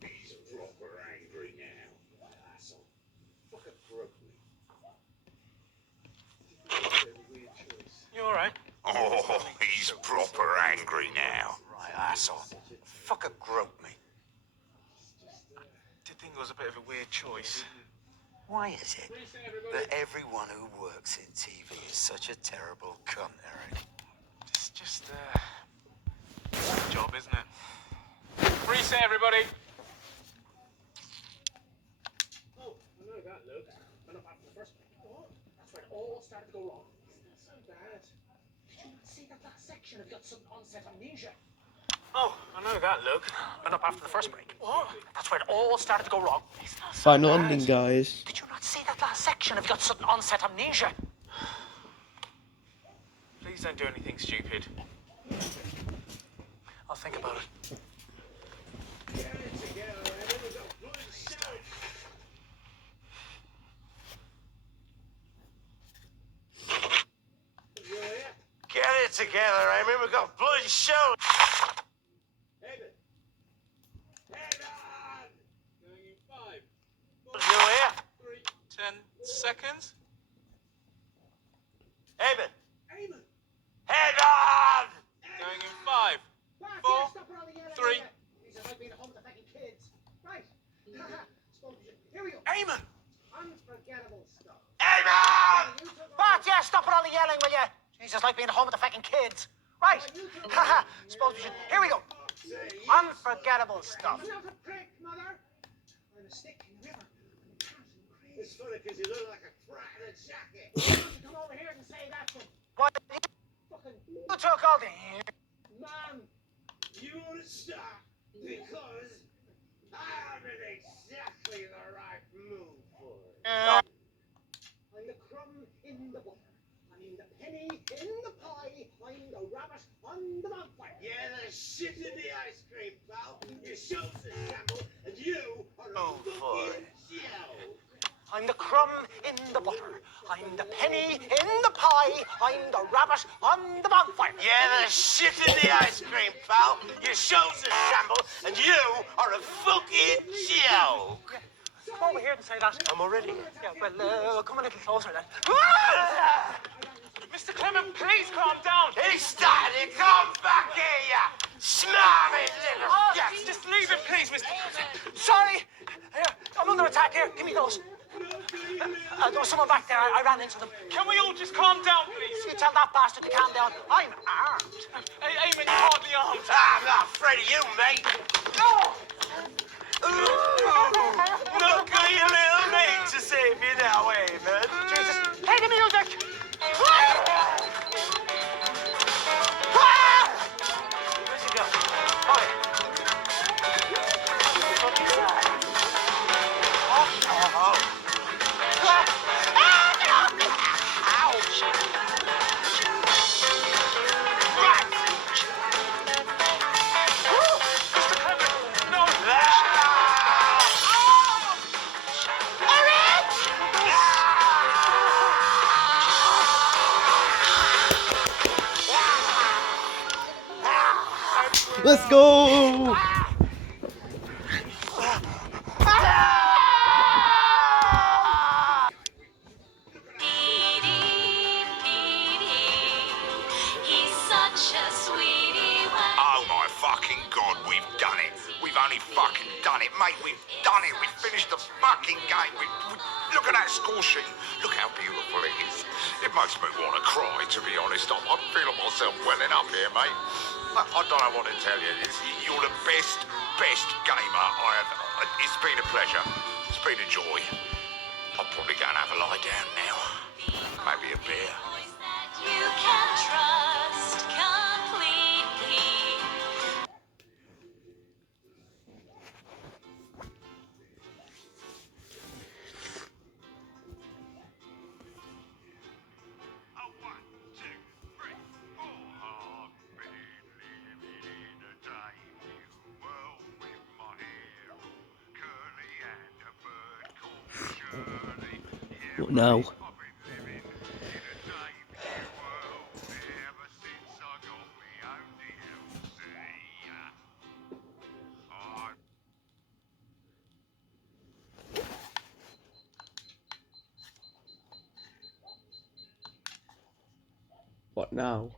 he's proper angry now. Asshole. Fucking broke me. You all right? Oh, he's proper angry now. Right, asshole. Fucking grope me. Did think it was a bit of a weird choice. Why is it that everyone who works in TV is such a terrible cunt, Eric? It's just, it's a job, isn't it? Reset, everybody. Oh, I know that look. Went up after the first break. Oh, that's when it all started to go wrong. Isn't that so bad? Did you not see that last section of got sudden onset amnesia? Oh, I know that look. Went up after the first break. What? That's where it all started to go wrong. Final ending, guys. Did you not see that last section of got sudden onset amnesia? Please don't do anything stupid. I'll think about it. Get it together, Eamon. We've got a bloody show. You here? 10 seconds. Eamon. Eamon! Head on! Going in 5, 4, 3. Jesus, I've been home with the fucking kids. Right. Here we go. Eamon! Unforgettable stuff. Eamon! Bart, yeah, stop it all the yelling, will you? Jesus, like being at home with the fucking kids. Right. Haha. Suppose we should... Here we go. Unforgettable stuff. I'm not a prick, Mother. I'm a stick in the river. It's funny because you look like a frat in a jacket. Why don't you come over here and say that to him? What? Fucking You took all the... Man, you want to stop because I have exactly the right move for it. I'm the crumb in the butter. I'm the penny in the pie. I'm the rabbit on the bonfire. Yeah, the shit in the ice cream, pal. Your show's a shamble, and you are a fucking joke. I'm the crumb in the butter. I'm the penny in the pie. I'm the rabbit on the bonfire. Yeah, the shit in the ice cream, pal. Your show's a shamble, and you are a fucking joke. Come over here and say that. I'm already here. Yeah, well, come a little closer then. Mr. Clement, please calm down. He's starting to come back here, you smarmy little gas. Just leave it, please, Mr. Clement. Sorry. Here, I'm under attack here. Give me those. There was someone back there. I ran into them. Can we all just calm down, please? You tell that bastard to calm down. I'm armed. Hey, Eamon, you're hardly armed. I'm not afraid of you, mate. No! Look at your little mate to save you now, Eamon. Jesus. Play the music. Where's he go? Let's go! He's such a sweetie. Oh my fucking god, we've done it. We've only fucking done it, mate. We've done it. We've finished the fucking game. Look at that score sheet. Look how beautiful it is. It makes me want to cry, to be honest. I'm feeling myself welling up here, mate. I don't know what to tell you. You're the best gamer I have. It's been a pleasure. It's been a joy. have a lie down now. Maybe a beer. You can trust completely. What now? What now?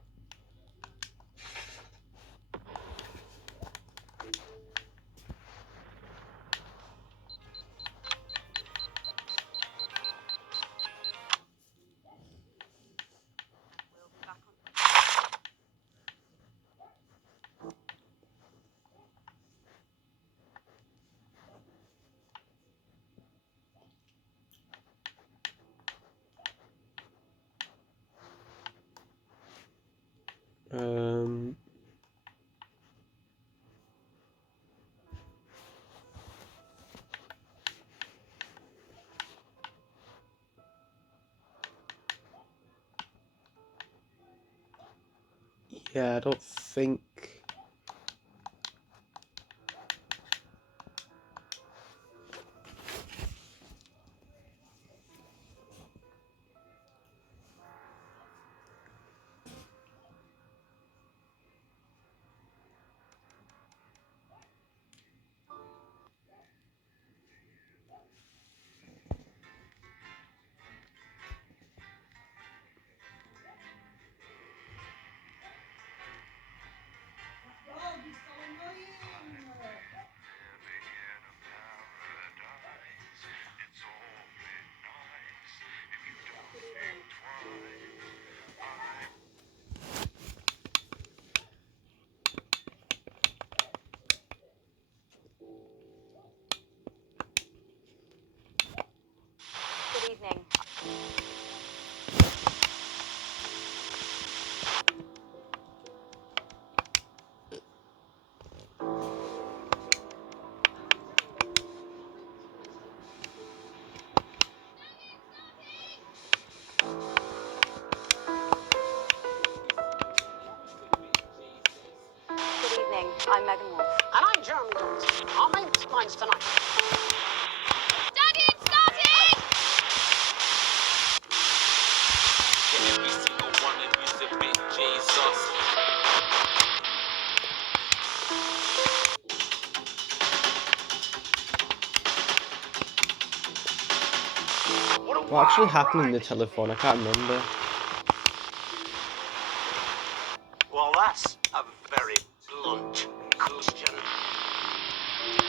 Yeah, I don't think. Good evening. Good evening. I'm Megan Wolf. And I'm Jeremy Johnson. Our main lines tonight. Daddy, it's starting! Every single one of you's a bit Jesus. What actually happened in the telephone? I can't remember. Well, that's a very blunt question.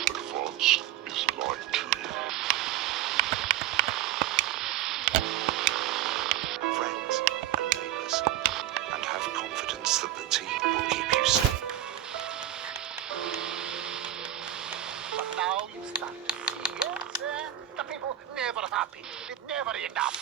Advance is lied to you. Friends and neighbours, and have confidence that the team will keep you safe. But now you start to see, yes, the people never happy. It never enough.